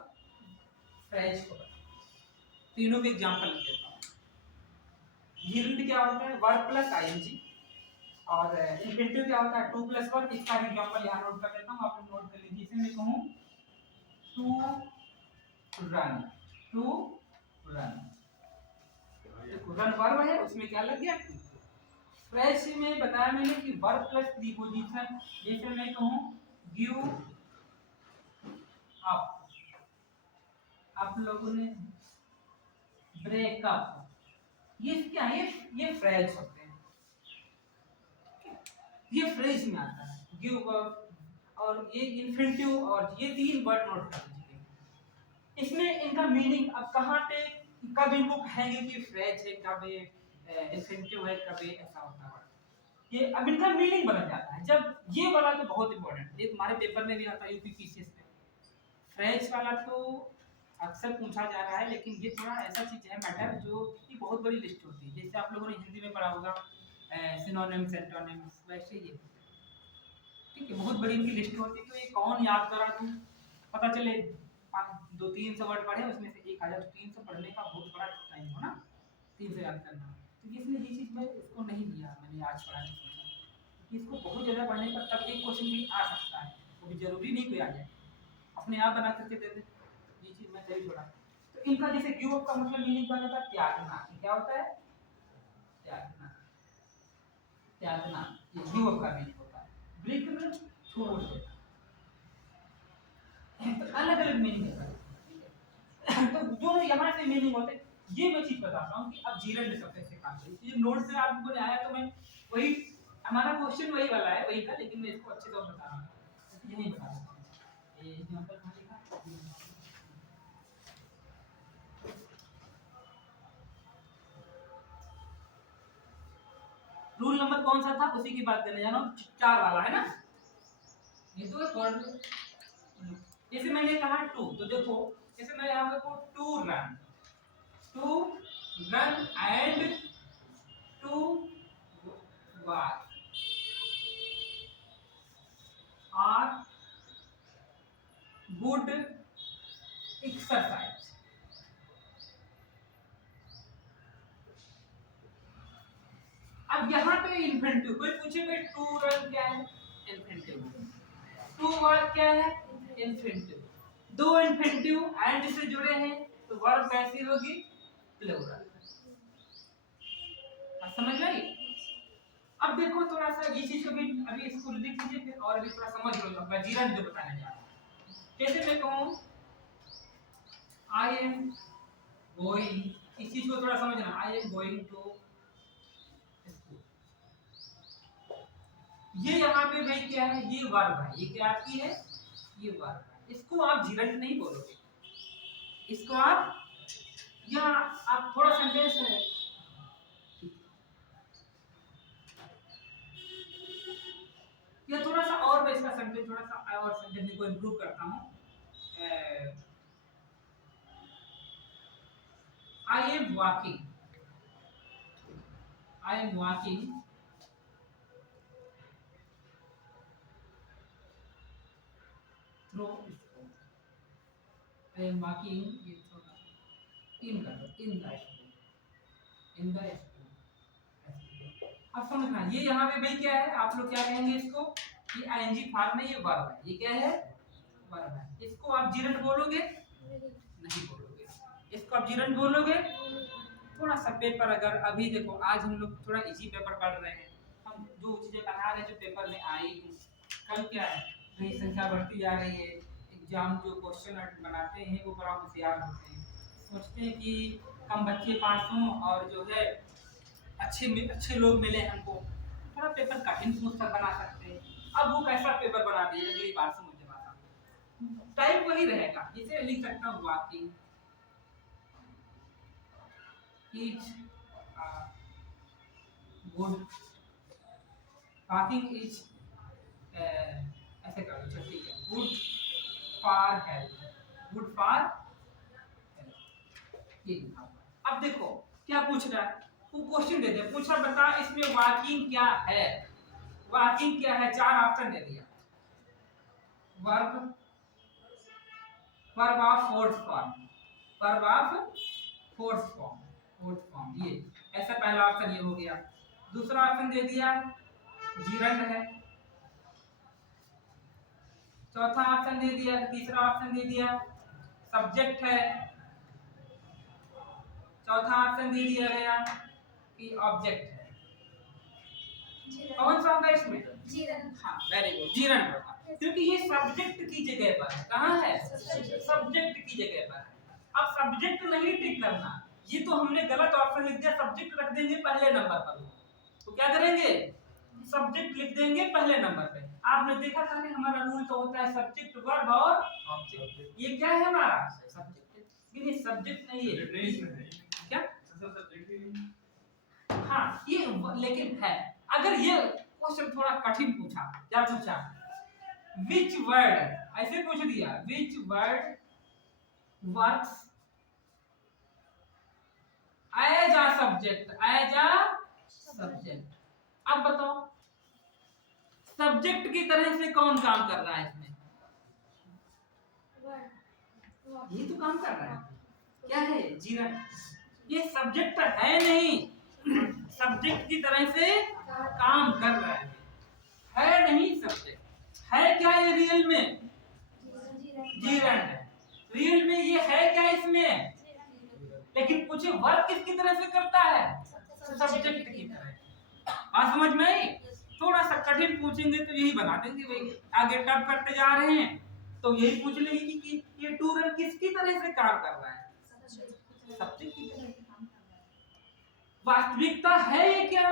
फ्रेज को। तीनों के एग्जांपल लिख देता हूँ। जीरंड क्या होता है, वर्ब प्लस आईएनजी, और इन्फिनिटिव क्या होता है 2 प्लस 1, इसका भी एग्जांपल यहाँ नोट कर देता हूँ, आप लोग नोट कर लीजिए। जैसे मैं कहूँ टू रन, टू रन, देखो रन वर्ब है, उसमें क्या लग गया, फ्रेज में बताया मैंने कि वर्ब प्लस प्रीपोजिशन, जैसे मैं कहूँ गिव अप, आप लोगों ने ब्रेकअप, ये क्या है, ये फ्रेज होते हैं, ये फ्रेज में आता है गिव अप, और ये इन्फिनिटिव, और ये तीन वर्ड नोट कर लीजिए। इसमें इनका मीनिंग अब कहाँ पे, कब इनको कहेंगे कि फ्रेज है, कब इन्फिनिटिव है, कब ऐसा होता है, ये अब इनका मीनिंग बदल जाता है। जब ये वाला तो बहुत इंपॉर्टेंट, ये तुम्हारे पेपर में भी आता है यूपीपीसीएस में, फ्रेज वाला तो अक्सर पूछा जा रहा है, लेकिन ये थोड़ा ऐसा चीज है मैटर जो कि बहुत बड़ी लिस्ट होती है, जैसे आप लोगों ने हिंदी में पढ़ा होगा सिनोनिम्स एंटोनिम्स, वैसे ही है, ठीक है, बहुत बड़ी इनकी लिस्ट होती है, तो ये कौन याद करा दूं, पता चले 200-300 वर्ड पढ़े, उसमें से एक आ जाए, तो 300 पढ़ने का बहुत बड़ा टाइम हो ना, 300 याद करना, तो इसलिए ये चीज़ मैं इसको नहीं लिया, मैंने आज पढ़ाने सोचा, क्योंकि इसको बहुत ज़्यादा पढ़ने पर तब एक क्वेश्चन भी आ सकता है, वो भी जरूरी नहीं कोई आ जाए, अपने आप बना करके दे दे, ये चीज़ मैं तभी छोड़ा। तो इनका जैसे गिव अप का मतलब मीनिंग क्या होता है, त्यागना, क्या होता है, त्यागना, त्यागना, ये गिव अप का मीनिंग होता है, ब्रेक में छोड़ देना, तो अलग अलग मीनिंग होता है, तो दोनों यहाँ से मीनिंग होते हैं। ये मैं चीज बताता हूँ कि अब जीरंड शब्द कैसे काम करते हैं, ये नोट से आपको आया, तो मैं वही, हमारा क्वेश्चन वही वाला है, वही था, लेकिन मैं इसको अच्छे से बता रहा हूँ, यही बता रहा हूँ, ये एग्जांपल कहाँ लिखा, रूल नंबर कौन सा था, उसी की बात करने जा रहा हूँ, 4 वाला है ना, ये तो है, जैसे मैंने कहा 2, तो देखो जैसे मैं यहाँ पे to run, to run and to walk are good exercise. अब यहाँ पे इन्फिनिटिव, कोई पूछे भाई टू रन क्या है, इन्फिनिटिव, टू वॉक क्या है, इन्फिनिटिव, दो इन्फिनिटिव एंड से जुड़े हैं, तो वर्ब कैसी होगी, प्लूरल, समझ में आई। अब देखो थोड़ा सा ये चीज को भी अभी इसको लिख लीजिए, फिर और भी थोड़ा समझ लो, मैं जीरंड जो बताने जा रहा हूँ। जैसे मैं कहूँ आई एम गोइंग, इस चीज को थोड़ा समझना, I am going to school, ये यहाँ पे भाई क्या है, ये वर्ब है, ये क्या आपकी है, ये वर्ब है, इसको आप जीरंड नहीं बोलोगे, इसको आप, यहाँ आप थोड़ा सेंटेंस है, या थोड़ा सा और मैं इसका सेंटेंस, थोड़ा सा और सेंटेंस को इंप्रूव करता हूँ, I am walking, I am walking through school, I am walking in the school, in the school. अब समझना ये यहाँ पे भाई क्या है, आप लोग क्या कहेंगे इसको, ये आईएनजी फॉर्म में ये वर्ब है, ये क्या है वर्ब है। इसको आप जीरंड बोलोगे नहीं बोलोगे, इसको आप जीरंड बोलोगे। थोड़ा सा पेपर अगर अभी देखो आज हम लोग थोड़ा इजी पेपर पढ़ रहे हैं, हम जो चीजें पढ़ा रहे हैं जो पेपर में आई है, कल क्या है भाई संख्या बढ़ती जा रही है, एग्जाम जो क्वेश्चन बनाते हैं वो बड़ा होशियार होते हैं, सोचते हैं कि कम बच्चे पास हों और जो है अच्छे लोग मिले हमको, थोड़ा पेपर कठिन पूछ कर बना सकते हैं। अब वो कैसा पेपर बना दिया अगली बार से मुझे बता, टाइप वही रहेगा, जिसे लिख सकता हूँ walking is good, walking is ऐसे कर लो ठीक है, good for health, good for health. अब देखो क्या पूछ रहा है, वो क्वेश्चन दे दे, पूछा बता इसमें वॉकिंग क्या है, वॉकिंग क्या है, चार ऑप्शन दे दिया, verb, verb of fourth form, verb of fourth form, fourth form ये ऐसा पहला ऑप्शन ये हो गया। दूसरा ऑप्शन दे दिया जीरंड है, चौथा ऑप्शन दे दिया, तीसरा ऑप्शन दे दिया सब्जेक्ट है, चौथा ऑप्शन दे दिया गया कि ऑब्जेक्ट है। कौन सा होगा इसमें, जीरंड। हाँ वेरी गुड, जीरंड होगा, क्योंकि ये सब्जेक्ट की जगह पर है, कहाँ है सब्जेक्ट की जगह पर है। अब सब्जेक्ट नहीं टिक करना, ये तो हमने गलत ऑप्शन लिख दिया, सब्जेक्ट रख देंगे पहले नंबर पर, तो क्या करेंगे सब्जेक्ट लिख देंगे पहले नंबर पे। आपने देखा था कि हमारा रूल तो होता है सब्जेक्ट वर्ब और ऑब्जेक्ट, ये क्या है हमारा सब्जेक्ट, ये सब्जेक्ट नहीं है क्या, हाँ ये लेकिन है। अगर ये क्वेश्चन थोड़ा कठिन पूछा, क्या पूछा, विच वर्ड, ऐसे पूछ दिया which word works as a subject, as a subject. अब बताओ सब्जेक्ट की तरह से कौन काम कर रहा है इसमें, ये तो काम कर रहा है, क्या है जीरंड, ये सब्जेक्ट है नहीं, सब्जेक्ट की तरह से काम कर रहा है नहीं सब्जेक्ट, है क्या ये रियल में जीरंड है, रियल में ये है क्या इसमें, लेकिन पूछे वर्क किसकी तरह से करता है, सब्जेक्ट की तरह। आज समझ में आई, थोड़ा सा कठिन पूछेंगे तो यही बना देंगे भाई, आगे टफ करते जा रहे हैं तो यही पूछ लेंगे कि ये टू रन किसकी तरह से काम कर रहा है, सब्जेक्ट की तरह से काम कर रहा है। वास्तविकता है ये क्या,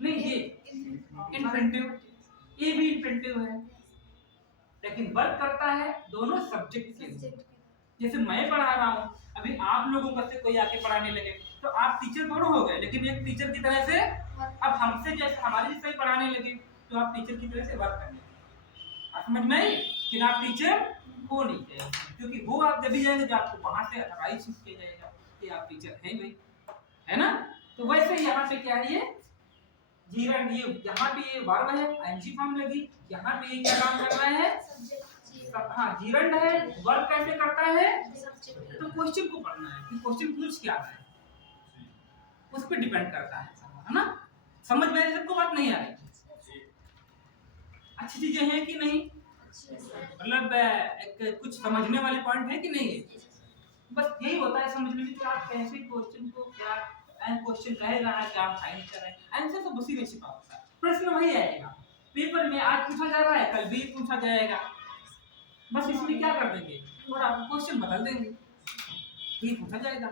नहीं ये इन्फिनिटिव, ये भी इन्फिनिटिव है, लेकिन वर्क करता है दोनों सब्जेक्ट के लिए। जैसे मैं पढ़ा रहा हूँ, अभी आप लोगों का से कोई आके पढ़ाने लगे तो आप टीचर दोनों हो गए, लेकिन एक टीचर की तरह से अब हमसे जैसे हमारे जैसे ही पढ़ाने लगे तो आप टीचर की तरह से वर्क करने लगे। आप समझ में आई कि आप टीचर हो नहीं गए, क्योंकि वो आप जब भी जाएंगे जो आपको वहां से अथराइज किया जाएगा कि आप टीचर हैं भाई, है ना। तो वैसे यहाँ पे क्या है ये जीरंड, ये यहाँ पे ये वर्ब है एनजी फॉर्म लगी, यहाँ पे ये क्या काम कर रहा है, हाँ जीरंड है, वर्ब कैसे करता है, तो क्वेश्चन को पढ़ना है कि क्वेश्चन पूछ क्या रहा है, उस पर डिपेंड करता है ना। समझ में सबको बात नहीं आ रही, अच्छी चीजें हैं कि नहीं, मतलब एक कुछ समझने वाले पॉइंट है कि नहीं है, बस यही होता है समझने में कि आप कैसे क्वेश्चन को क्या क्वेश्चन कह रहा है, क्या आप फाइंड कर रहे हैं, आंसर तो उसी में छिपा होता है, प्रश्न वही आएगा पेपर में, आज पूछा जा रहा है कल भी पूछा जाएगा, बस इसमें क्या कर देंगे थोड़ा क्वेश्चन बदल देंगे, ये पूछा जाएगा।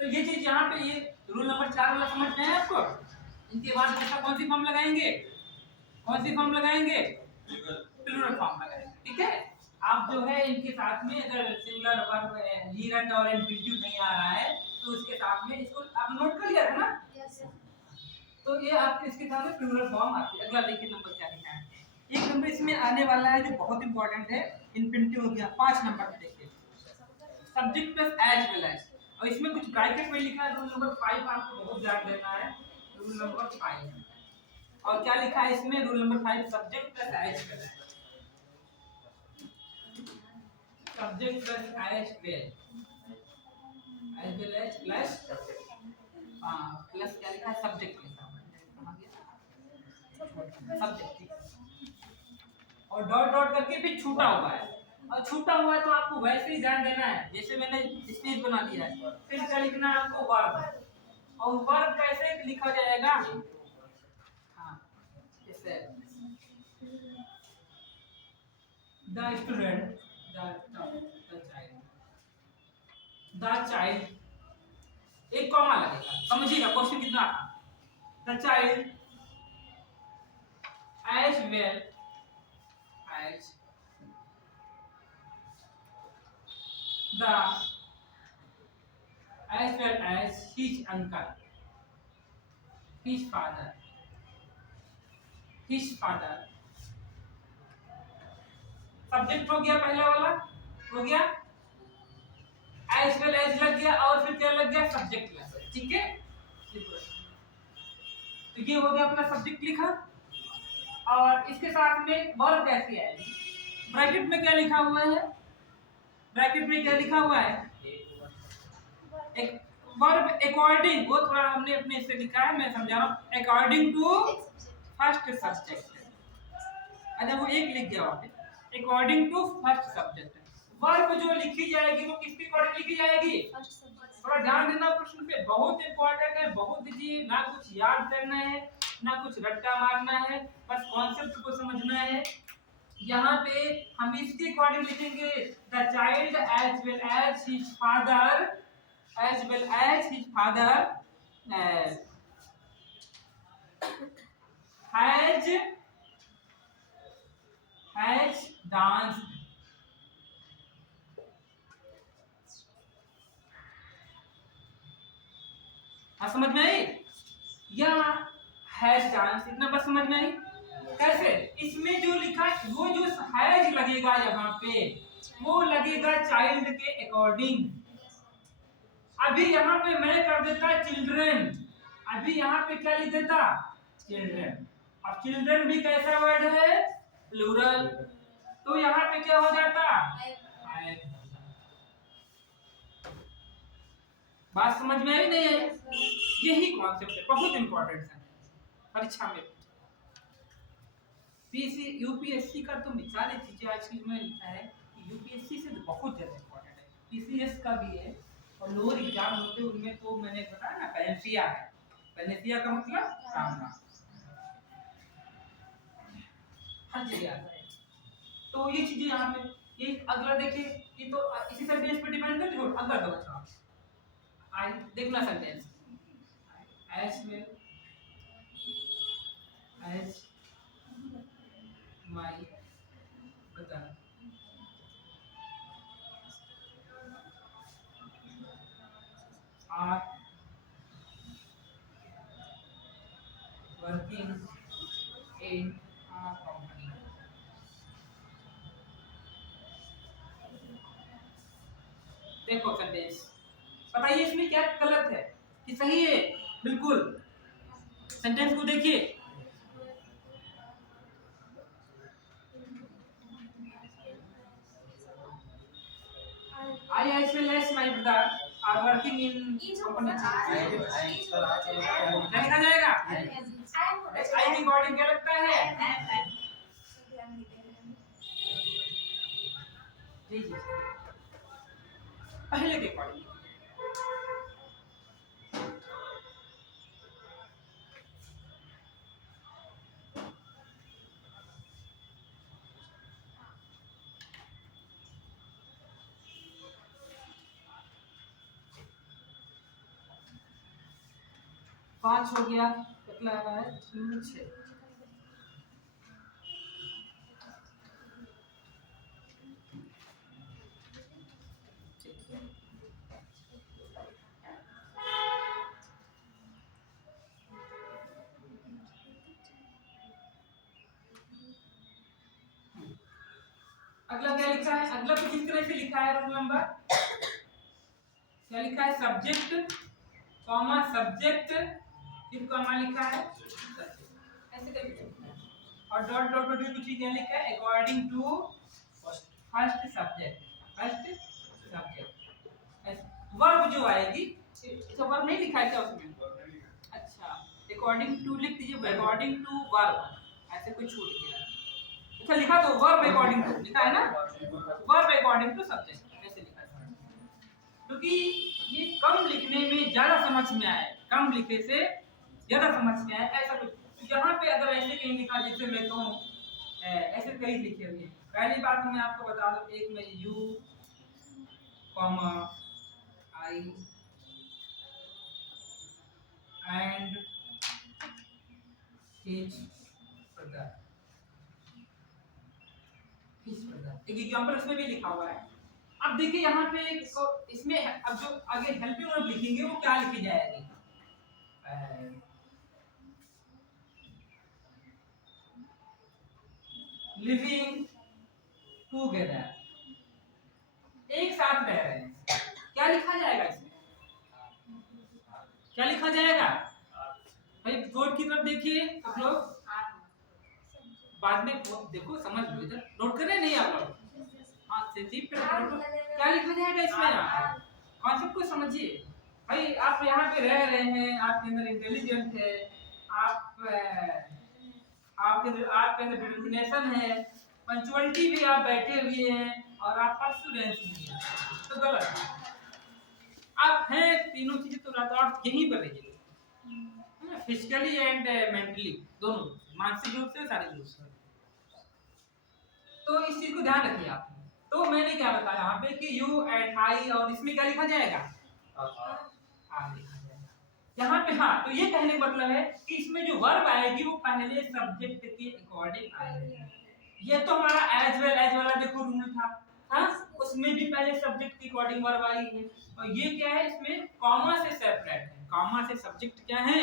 तो ये चीज यहाँ पे ये रूल नंबर 4 वाला समझ में है आपको। इनके बाद ऐसा कौन सी फॉर्म लगाएंगे, कौन सी फॉर्म लगाएंगे, प्लूरल फॉर्म लगाएंगे, ठीक है। आप जो है इनके साथ में अगर सिंगुलर वर्ब जीरंड और इन्फिनिटिव नहीं आ रहा है तो उसके साथ में इसको आप नोट कर लिया था ना, तो ये आपके इसके सामने प्लूरल फॉर्म आती है। अगला देखिए नंबर क्या लिखा है। एक नंबर इसमें आने वाला है जो बहुत इंपॉर्टेंट है, इन्फिनिटिव हो गया। 5 नंबर पे देखिए subject plus as well as, और इसमें कुछ ब्रैकेट में लिखा है। रूल नंबर 5 आपको बहुत ध्यान देना है। रूल नंबर 5 और क्या लिखा है इसमें, rule number 5 subject plus as well as, subject plus as well as plus plus क्या लिखा है, सब्जेक्ट लिखा है, कहां गया सब्जेक्ट, और डॉट डॉट करके भी छूटा हुआ है। और छूटा हुआ है तो आपको वैसे ही ध्यान देना है जैसे मैंने स्पेस बना दिया है। फिर क्या लिखना है आपको, वर्ब, और वर्ब कैसे लिखा जाएगा, हाँ जैसे द स्टूडेंट, द चाइल्ड, एक कॉमा लगेगा, समझिएगा क्वेश्चन कितना आता। The child as well as the as well as his uncle, his father, subject हो गया पहला वाला, हो गया एज वेल एज लग गया, और फिर क्या लग गया, सब्जेक्ट लग गया। ठीक है, तो ये हो गया अपना सब्जेक्ट लिखा, और इसके साथ में वर्ब कैसे आएगी, ब्रैकेट में क्या लिखा हुआ है, ब्रैकेट में क्या लिखा हुआ है, एक वर्ब अकॉर्डिंग, वो थोड़ा हमने अपने से लिखा है, मैं समझा रहा हूं, अकॉर्डिंग टू फर्स्ट सब्जेक्ट। अच्छा वो एक लिख गया वहां पे, according to first subject. Verb जो लिखी जाएगी वो किसके अकॉर्डिंग लिखी जाएगी, थोड़ा ध्यान देना प्रश्न पे, बहुत इंपॉर्टेंट है, बहुत जी, ना कुछ याद करना है ना कुछ रट्टा मारना है, बस कॉन्सेप्ट को समझना है। यहाँ पे हम इसके अकॉर्डिंग लिखेंगे, the child as well as his father, as well as his father has danced, समझ में आई, या हैज डांस, इतना बस समझ में आई। कैसे, इसमें जो लिखा है वो जो हैज लगेगा यहाँ पे वो लगेगा चाइल्ड के अकॉर्डिंग। अभी यहाँ पे मैं कर देता चिल्ड्रन, अभी यहाँ पे क्या लिख देता, चिल्ड्रन, और चिल्ड्रन भी कैसा वर्ड है, प्लूरल, तो यहाँ पे क्या हो जाता, बात समझ में आई नहीं है, यही कॉन्सेप्ट है, बहुत इंपॉर्टेंट है परीक्षा में। पीसी यूपीएससी का तो मिसाल चीजें आज की में लिखा है कि यूपीएससी से तो बहुत ज्यादा इंपॉर्टेंट है, पीसीएस का भी है, और लोअर एग्जाम होते हैं उनमें तो मैंने बताया ना पैनेसिया है, पैनेसिया का मतलब सामना, हर जगह आता है। तो ये चीजें यहाँ पे, ये अगला देखिए, ये तो इसी सेंटेंस पे डिपेंड करती है। अगला दो अच्छा आई देखना sentence, as well as my brother are working in a company। देखो सेंटेंस, बताइए इसमें क्या गलत है कि सही है, बिल्कुल सेंटेंस को देखिए, I as well as my brother are working in company। क्या लिखा जाएगा, आई के अकॉर्डिंग क्या लगता है, जी जी पहले के अकॉर्डिंग। पांच हो गया, कितना आ रहा है, 6। अगला क्या लिखा है, अगला कुछ इस तरह से लिखा है रोल नंबर, क्या लिखा है, सब्जेक्ट कॉमा सब्जेक्ट फिर कॉमा लिखा है ऐसे करके, और डॉट डॉट डॉट कुछ क्या लिखा है, according to first subject, first subject verb जो आएगी, तो वर्ब नहीं लिखा है क्या उसमें, अच्छा अकॉर्डिंग टू लिख दीजिए, अकॉर्डिंग टू वर्ब, ऐसे कुछ छूट गया, अच्छा लिखा तो वर्ब अकॉर्डिंग टू लिखा है ना, वर्ब अकॉर्डिंग टू सब्जेक्ट ऐसे लिखा है, क्योंकि ये कम लिखने में ज्यादा समझ में आए, कम लिखे से ज्यादा समझ में आए ऐसा कुछ, तो यहाँ पे अगर ऐसे कहीं लिखा जैसे मैं कहूँ ऐसे कई लिखे हुए हैं, पहली बात मैं आपको बता दूं, एक में you comma I and his brother, एक एग्जांपल इसमें भी लिखा हुआ है। अब देखिए यहाँ पे इसमें अब जो आगे हेल्पिंग वर्ब लिखेंगे वो क्या लिखी जाएगी, लिविंग टुगेदर, एक साथ रह रहे हैं, क्या लिखा जाएगा इसमें, क्या लिखा जाएगा भाई, बोर्ड की तरफ देखिए आप लोग, बाद में देखो समझ लो, इधर नोट कर रहे नहीं आप लोग, हाँ सेंसिटिव पे क्या लिखा जाएगा इसमें, यहाँ कॉन्सेप्ट को समझिए भाई, आप यहाँ पे रह रहे हैं, आपके अंदर इंटेलिजेंट है, आप आपके अंदर डिटर्मिनेशन है, पंचुअलिटी भी आप बैठे हुए हैं, और आप परसुरेंस भी है, तो गलत है, आप हैं तीनों चीजें, तो आप यहीं पर रहिए, फिजिकली एंड मेंटली दोनों, मानसिक रूप से शारीरिक रूप से, तो इस चीज को ध्यान रखिए आप। तो मैंने क्या बताया यहाँ पे कि यू एंड आई, और इसमें क्या लिखा जाएगा, आप लिखा जाएगा यहाँ पे, हाँ तो ये कहने का मतलब है कि इसमें जो वर्ब आएगी वो पहले सब्जेक्ट के अकॉर्डिंग आएगी, ये तो हमारा एज वेल एज वाला देखो रूल था, हाँ उसमें भी पहले सब्जेक्ट के अकॉर्डिंग वर्ब आई है, और ये क्या है इसमें कॉमा से सेपरेट है, कॉमा से सब्जेक्ट क्या है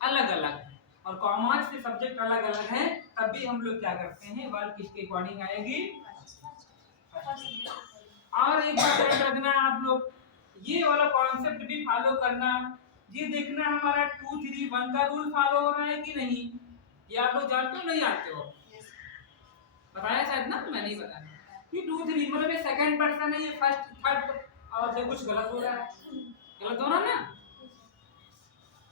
अलग अलग है, और कॉमा से सब्जेक्ट अलग अलग है, तभी हम लोग क्या करते हैं वर्ब किसके अकॉर्डिंग आएगी, और एक बात याद रखना आप लोग, ये वाला कॉन्सेप्ट भी फॉलो करना, ये देखना हमारा 2 3 1 का रूल फॉलो हो रहा है कि नहीं, ये आप लोग जानते हो नहीं जानते हो, बताया शायद ना, मैं नहीं बताया कि 2 3 मतलब ये सेकंड पर्सन है, ये फर्स्ट थर्ड, और से कुछ गलत हो रहा है, गलत हो रहा है ना,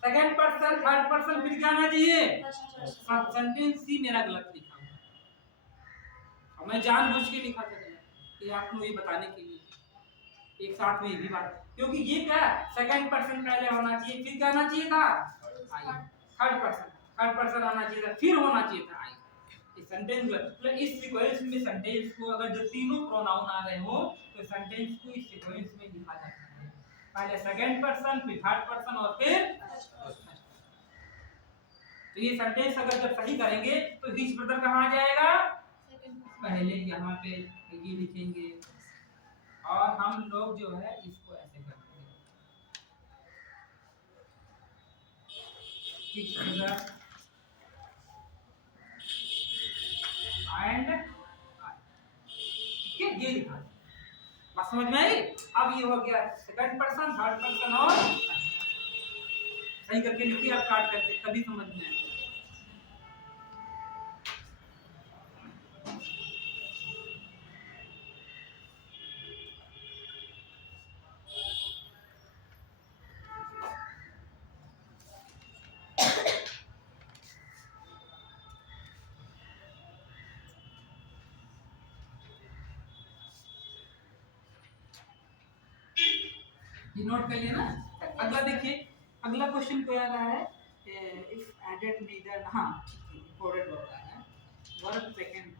सेकंड पर्सन थर्ड पर्सन फिर क्या आना चाहिए, सेंटेंस ही मेरा गलत लिखा हुआ है, और मैं जानबूझ के लिखा था कि आपको ये बताने के लिए एक साथ में ये भी बात, क्योंकि ये क्या सेकंड पर्सन पहले होना चाहिए, फिर क्या आना चाहिए था आई, थर्ड पर्सन आना चाहिए था, फिर होना चाहिए था आई, इस सेंटेंस मतलब इस सीक्वेंस में सेंटेंस को अगर जो तीनों प्रोनाउन आ रहे हो तो सेंटेंस को इस सीक्वेंस में लिखा जाता है, पहले सेकंड पर्सन फिर थर्ड पर्सन और फिर, तो ये सेंटेंस अगर जब सही करेंगे तो हिज ब्रदर कहाँ आ जाएगा, पहले यहाँ पे ये लिखेंगे, और हम लोग जो है इसको ऐसे करते हैं, हिज ब्रदर एंड, ठीक है ये लिखा, बात समझ में आई, अब ये हो गया सेकंड पर्सन थर्ड पर्सन, और सही करके लिखिए आप काट करके, तभी समझ में आएगा। ये नोट कर लिया ना, अगला देखिए, अगला क्वेश्चन क्या आ रहा है, इफ एडेड नीदर, हाँ कोडेड वर्ब है, वर्ब सेकंड,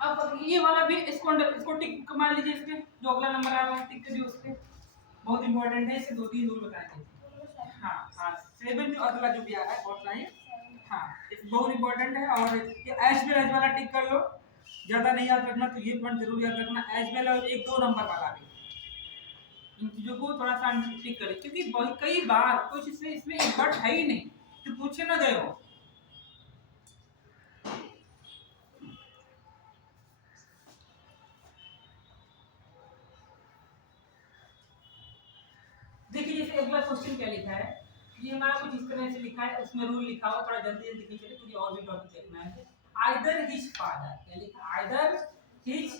अब ये वाला भी इसको टिक मान लीजिए, इसके जो अगला नंबर आ रहा है टिक कर दियो, उसके बहुत इंपॉर्टेंट है, इसे 2 3 रूल बताएंगे, हाँ हाँ 7 जो अगला जो भी आ रहा है आउटलाइन, हाँ बहुत इंपॉर्टेंट है, और ये एज वेल एज वाला टिक कर लो, ज्यादा नहीं याद रखना तो ये पॉइंट जरूर याद रखना, एज वेल और 1 2 नंबर वाला भी, इन चीजों को थोड़ा सा टिक करें, क्योंकि बहुत कई बार कुछ इसमें इसमें एक वर्ड है ही नहीं तो पूछे ना गए हो। देखिए जैसे अगला क्वेश्चन क्या लिखा है, ये हमारा कुछ इस तरह से लिखा है, उसमें रूल लिखा हुआ, थोड़ा जल्दी जल्दी लिखिए चलिए, क्योंकि और भी टॉपिक देखना है। आइदर हिज फादर, क्या लिखा, आइदर हिज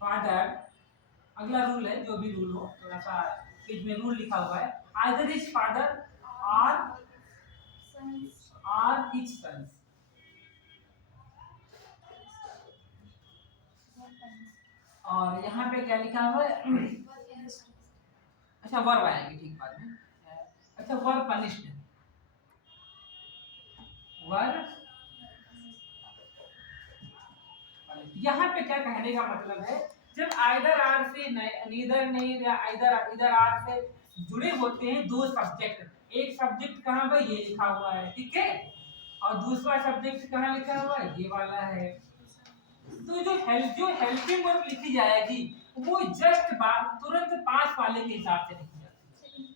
फादर, अगला रूल है, जो भी रूल हो, थोड़ा सा पेज में रूल लिखा हुआ है, आइदर हिज फादर और हिज सन्स। और यहाँ पे क्या लिखा हुआ है, अच्छा वर्ब आएंगे ठीक बाद में। अच्छा वर्ब पनिश्ड, वर्ब यहाँ पे क्या कहने का मतलब है, जब आइदर आर से नीदर नहीं या आइदर इधर आर से जुड़े होते हैं दो सब्जेक्ट, एक सब्जेक्ट कहाँ पर ये लिखा हुआ है, ठीक है, और दूसरा सब्जेक्ट कहाँ लिखा हुआ है, ये वाला है, तो जो हेल्पिंग वर्ब लिखी जाएगी वो जस्ट तुरंत पास वाले के हिसाब से लिखी जाती है।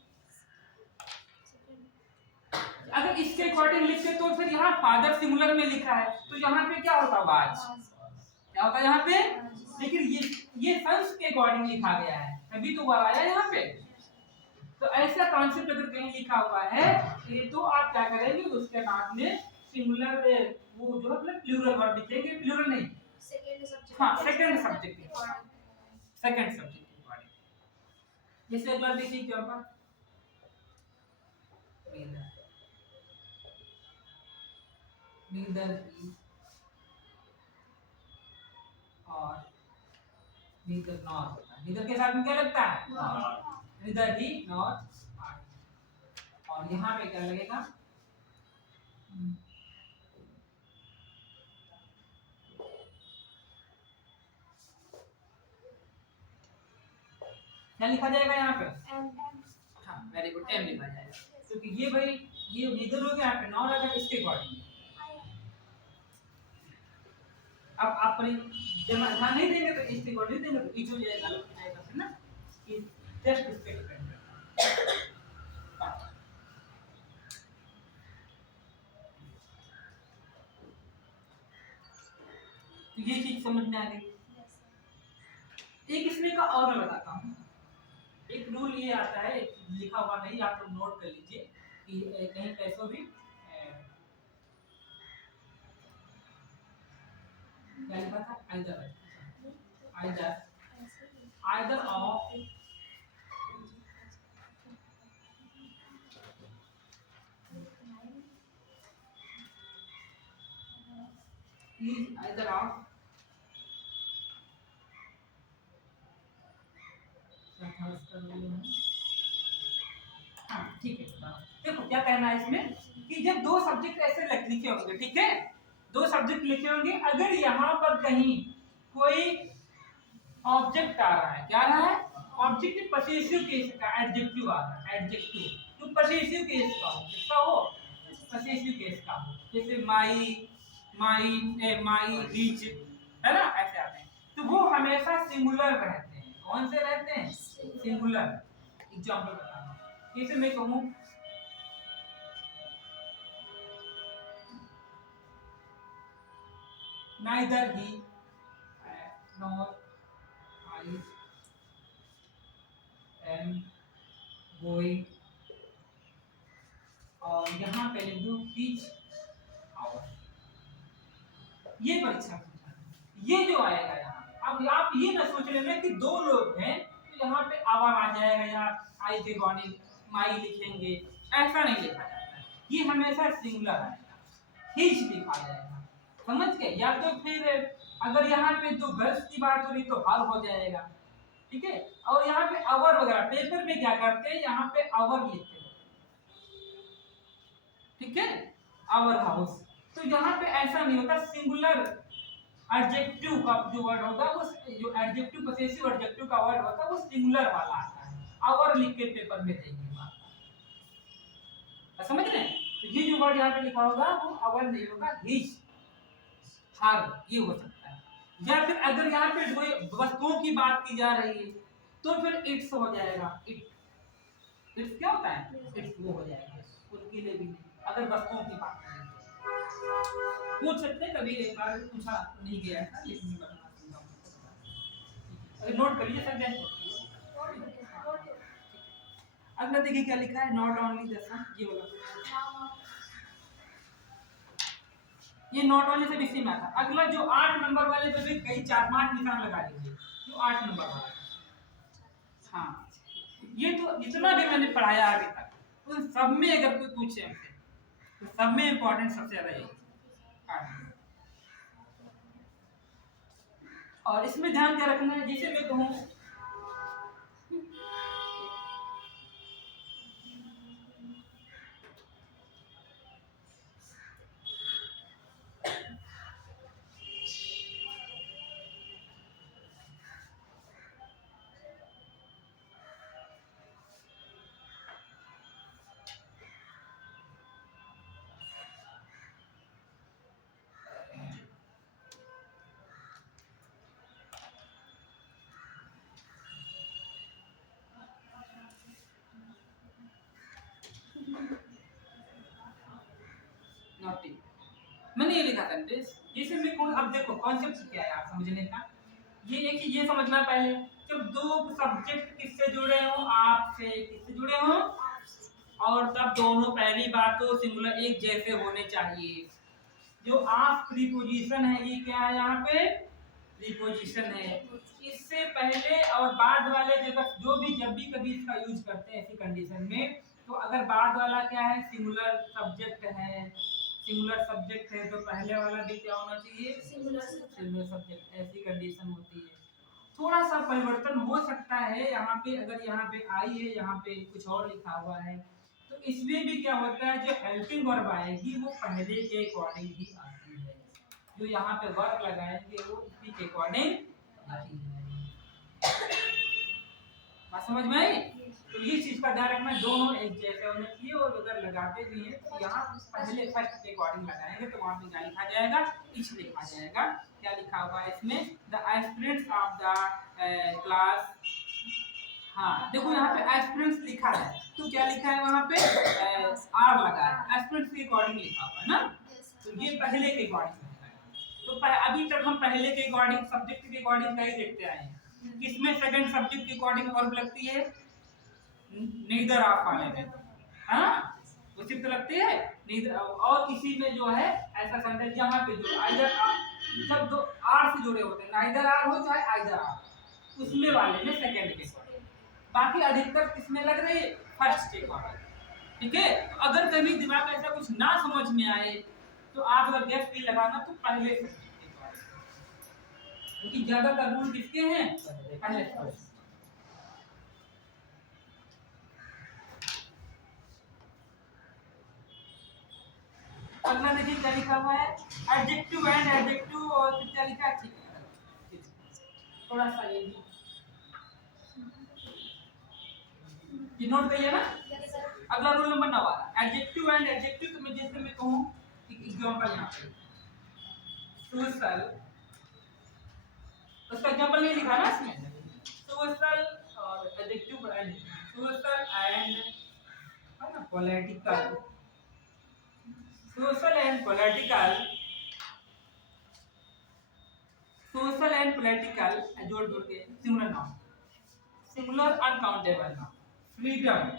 अगर इसके अकॉर्डिंग लिखते तो फिर यहाँ फादर सिंगुलर में लिखा है तो यहाँ पे क्या होता है, आज क्या होता है यहाँ पे, लेकिन ये सन्स के अकॉर्डिंग लिखा गया है तभी तो वर्ब आया यहाँ पे। तो ऐसा कॉन्सेप्ट अगर कहीं लिखा हुआ है तो आप क्या करेंगे, उसके बाद में सिंगुलर वो जो मतलब प्लूरल वर्ब लिखेंगे, प्लूरल नहीं, हाँ सेकंड सब्जेक्ट के अकॉर्डिंग। जैसे अगला देखिए एग्जांपल, नीदर ही और नीदर नॉट, नीदर के साथ में क्या लगता है, नीदर ही नॉट, और यहाँ पे क्या लगेगा, क्या लिखा जाएगा यहाँ पे, हाँ वेरी गुड, एम लिखा जाएगा, क्योंकि ये भाई ये नीदर हो गया, यहाँ पे नॉट अगर इसके अकॉर्डिंग। अब आप जब ध्यान नहीं देंगे तो इसके अकॉर्डिंग देंगे तो इच हो जाएगा, गलत आएगा है ना, कि जस्ट इसके डिपेंड करता है। तो ये चीज समझ में आ गई। एक इसमें का और मैं बताता हूँ, एक रूल ये आता है, लिखा हुआ नहीं, आप लोग नोट कर लीजिए कि कहीं पैसों भी क्या लिखा था, आइदर ऑफ आइदर ऑफ ठीक है। देखो क्या कहना है इसमें कि जब दो सब्जेक्ट ऐसे लिखे होंगे, ठीक है, दो सब्जेक्ट लिखे होंगे, अगर यहाँ पर कहीं कोई ऑब्जेक्ट आ रहा है, क्या आ रहा है, ऑब्जेक्ट पसेसिव केस का एडजेक्टिव आ रहा है, एडजेक्टिव तो पसेसिव केस का हो, किसका हो, पसेसिव केस का हो, जैसे माई रीच है ना, ऐसे आते हैं, तो वो हमेशा सिंगुलर रहते हैं। कौन से रहते हैं, सिंगुलर। एग्जांपल बता रहा हूं, जैसे मैं कहूं neither he nor I am going, और यहाँ पे लिख दो each hour, ये परीक्षा ये जो आएगा यहाँ, अब आप ये ना सोच लेना कि दो लोग हैं तो यहाँ पे आवर आ जाएगा, यहाँ आई के अकॉर्डिंग माई लिखेंगे, ऐसा नहीं लिखा जाता है, ये हमेशा सिंगुलर आएगा, हिज लिखा जाएगा, समझ गए। या तो फिर अगर यहाँ पे तो गर्ल्स की बात हो रही तो हर हो जाएगा, ठीक है, और यहाँ पे आवर वगैरह पेपर में क्या करते हैं, यहाँ पे आवर लिखते हैं, ठीक है, आवर हाउस, तो यहाँ पे ऐसा नहीं होता, सिंगुलर एडजेक्टिव का जो वर्ड होगा वो, जो एडजेक्टिव पसेसिव एडजेक्टिव का वर्ड होता है वो सिंगुलर वाला आता है, आवर लिख के पेपर में देंगे, समझ रहे हैं। तो ये जो वर्ड यहाँ पे लिखा होगा वो आवर नहीं होगा, हिज, हर, ये हो सकता है। या फिर अगर यहाँ पे कोई वस्तुओं की बात की जा रही है तो फिर इट्स हो जाएगा, इट्स क्या होता है, इट्स वो हो जाएगा। उनके लिए भी अगर वस्तुओं की बात करें तो पूछ सकते हैं, कभी एक बार पूछा नहीं गया था, लेकिन मैं बताना चाहूंगा। अगर नोट कर लीजिए सेंटेंस नोट कीजिए। अगला देखिए क्या लिखा है, नॉट ओनली जैसा ये वाला, ये नॉट ओनली से भी में था। अगला जो 8 नंबर वाले पे भी कई 4-5 निशान लगा लीजिए, जो 8 नंबर वाला। हाँ, ये तो जितना भी मैंने पढ़ाया अभी तक उन सब में अगर कोई पूछे हमसे तो सब में इंपॉर्टेंट सबसे ज्यादा यही 8 नंबर। और इसमें ध्यान क्या रखना है, जैसे मैं कहूँ नॉटी, मैंने ये लिखा सेंटेंस, जैसे मैं कहूँ, अब देखो कॉन्सेप्ट क्या है आप समझने का, ये एक चीज ये समझना पहले, जब दो सब्जेक्ट किससे जुड़े हो, आपसे, किससे जुड़े हो, और तब दोनों पहली बात तो सिंगुलर एक जैसे होने चाहिए। जो आप प्रीपोजिशन है ये क्या है, यहाँ पे प्रीपोजिशन है। इससे पहले और बाद वाले जगह जो भी जब भी कभी इसका यूज करते हैं ऐसी कंडीशन में, तो अगर बाद वाला क्या है, सिंगुलर सब्जेक्ट है, सिंगुलर सब्जेक्ट है तो पहले वाला भी क्या होना चाहिए, सिंगुलर सब्जेक्ट। ऐसी कंडीशन होती है। थोड़ा सा परिवर्तन हो सकता है यहाँ पे, अगर यहाँ पे आई है, यहाँ पे कुछ और लिखा हुआ है, तो इसमें भी क्या होता है, जो हेल्पिंग वर्ब आएगी वो पहले के अकॉर्डिंग ही आती है। जो यहाँ पे वर्ब लगाएंगे वो इसी के अकॉर्डिंग आती है। बात समझ में आई? तो ये चीज का ध्यान रखना, दोनों एक जैसे होने चाहिए, और अगर लगाते भी हैं तो यहाँ पहले फर्स्ट के अकॉर्डिंग लगाएंगे तो वहाँ पे क्या लिखा जाएगा, इच लिखा जाएगा। क्या लिखा हुआ है इसमें, the aspirants of the class. हाँ देखो यहाँ पे एस्पिरेंट्स लिखा है, तो क्या लिखा है वहाँ पे, आर लगा है, एस्पिरेंट्स के अकॉर्डिंग लिखा हुआ है ना, तो ये पहले के अकॉर्डिंग लिखा है। तो अभी तक हम पहले के अकॉर्डिंग, सब्जेक्ट के अकॉर्डिंग क्या ही देखते आए हैं, किसमें सेकंड सब्जेक्ट के अकॉर्डिंग वर्ब लगती है, नीदर ऑफ वाले में, हाँ उसी तो लगती है नीदर। और किसी में जो है ऐसा सेंटेंस यहाँ पे जो आइदर, जब दो आर से जुड़े होते हैं, नाइदर आर हो चाहे आइदर आर, उसमें वाले में सेकंड के अकॉर्डिंग, बाकी अधिकतर किसमें लग रही है, फर्स्ट के अकॉर्डिंग। ठीक है, तो अगर कभी दिमाग में ऐसा कुछ ना समझ में आए तो आप अगर गेस भी लगाना तो पहले से, क्योंकि ज्यादातर रूल किसके हैं, पहले फर्स्ट। अगला देखिए क्या लिखा हुआ है, एडजेक्टिव एंड एडजेक्टिव, और फिर क्या लिखा है, ठीक थोड़ा सा ये भी नोट करिए ना। अगला रूल नंबर 9 आ रहा है, एडजेक्टिव एंड एडजेक्टिव। तो मैं जैसे मैं कहूं, एक एग्जांपल यहाँ पे सोशल, उसका एग्जांपल नहीं लिखा ना इसमें, सोशल और एडजेक्टिव एंड सोशल एंड है ना political, social and political, social and political जोड़ जोड़ के singular noun, singular uncountable noun, freedom,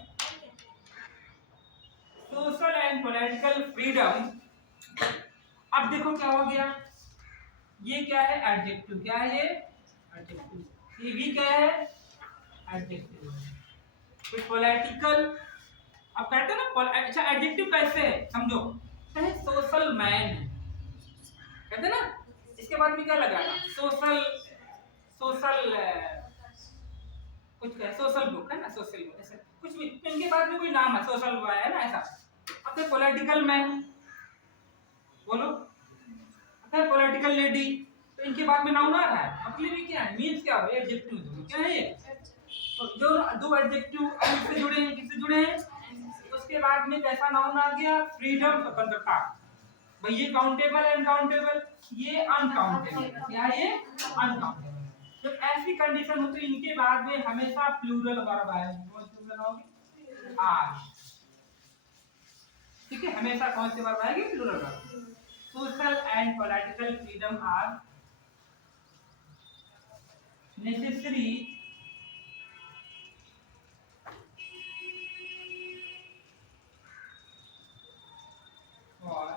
social and political freedom. अब देखो क्या हो गया, ये क्या है, एडजेक्टिव, क्या है ये, एडजेक्टिव, ये भी क्या है, एडजेक्टिव। फिर पॉलिटिकल, अब कहते हैं ना, अच्छा एडजेक्टिव कैसे है समझो, चाहे सोशल मैन कहते हैं ना, इसके बाद में क्या लगाना, सोशल, सोशल कुछ क्या, सोशल बुक है ना, सोशल बुक ऐसे कुछ भी, इनके बाद में कोई नाम है, सोशल बॉय है ना ऐसा। अब तो पॉलिटिकल मैन बोलो, अब पॉलिटिकल लेडी, तो इनके बाद में नाउन आ रहा है, मतलब क्या है, मींस क्या है, एडजेक्टिव क्या है ये, तो जो दो एडजेक्टिव से जुड़े हैं, किससे जुड़े हैं, उसके बाद में कैसा नाउन आ गया, फ्रीडम, स्वतंत्रता। भाई ये काउंटेबल है, अनकाउंटेबल, ये अनकाउंटेबल, क्या है ये, अनकाउंटेबल। तो ऐसी कंडीशन हो तो इनके बाद में हमेशा प्लूरल वर्ब आएगा। कौन से लगाओगे? आर। ठीक है, हमेशा कौन से वर्ब आएंगे? Plural verb. Social and political freedom are necessary for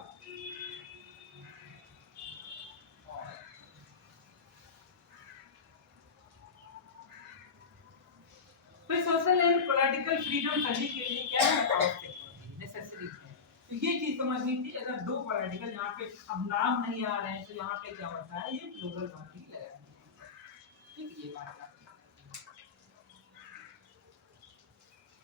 तो सोशल एंड पॉलिटिकल फ्रीडम सभी के लिए क्या है? आवश्यक होती है, नेसेसरी है। तो ये चीज समझनी थी। अगर दो पॉलिटिकल यहाँ पे अब नाम नहीं आ रहे हैं तो यहाँ पे क्या होता है? ये प्लूरल वर्ब ही लगाएंगे। ठीक, ये बात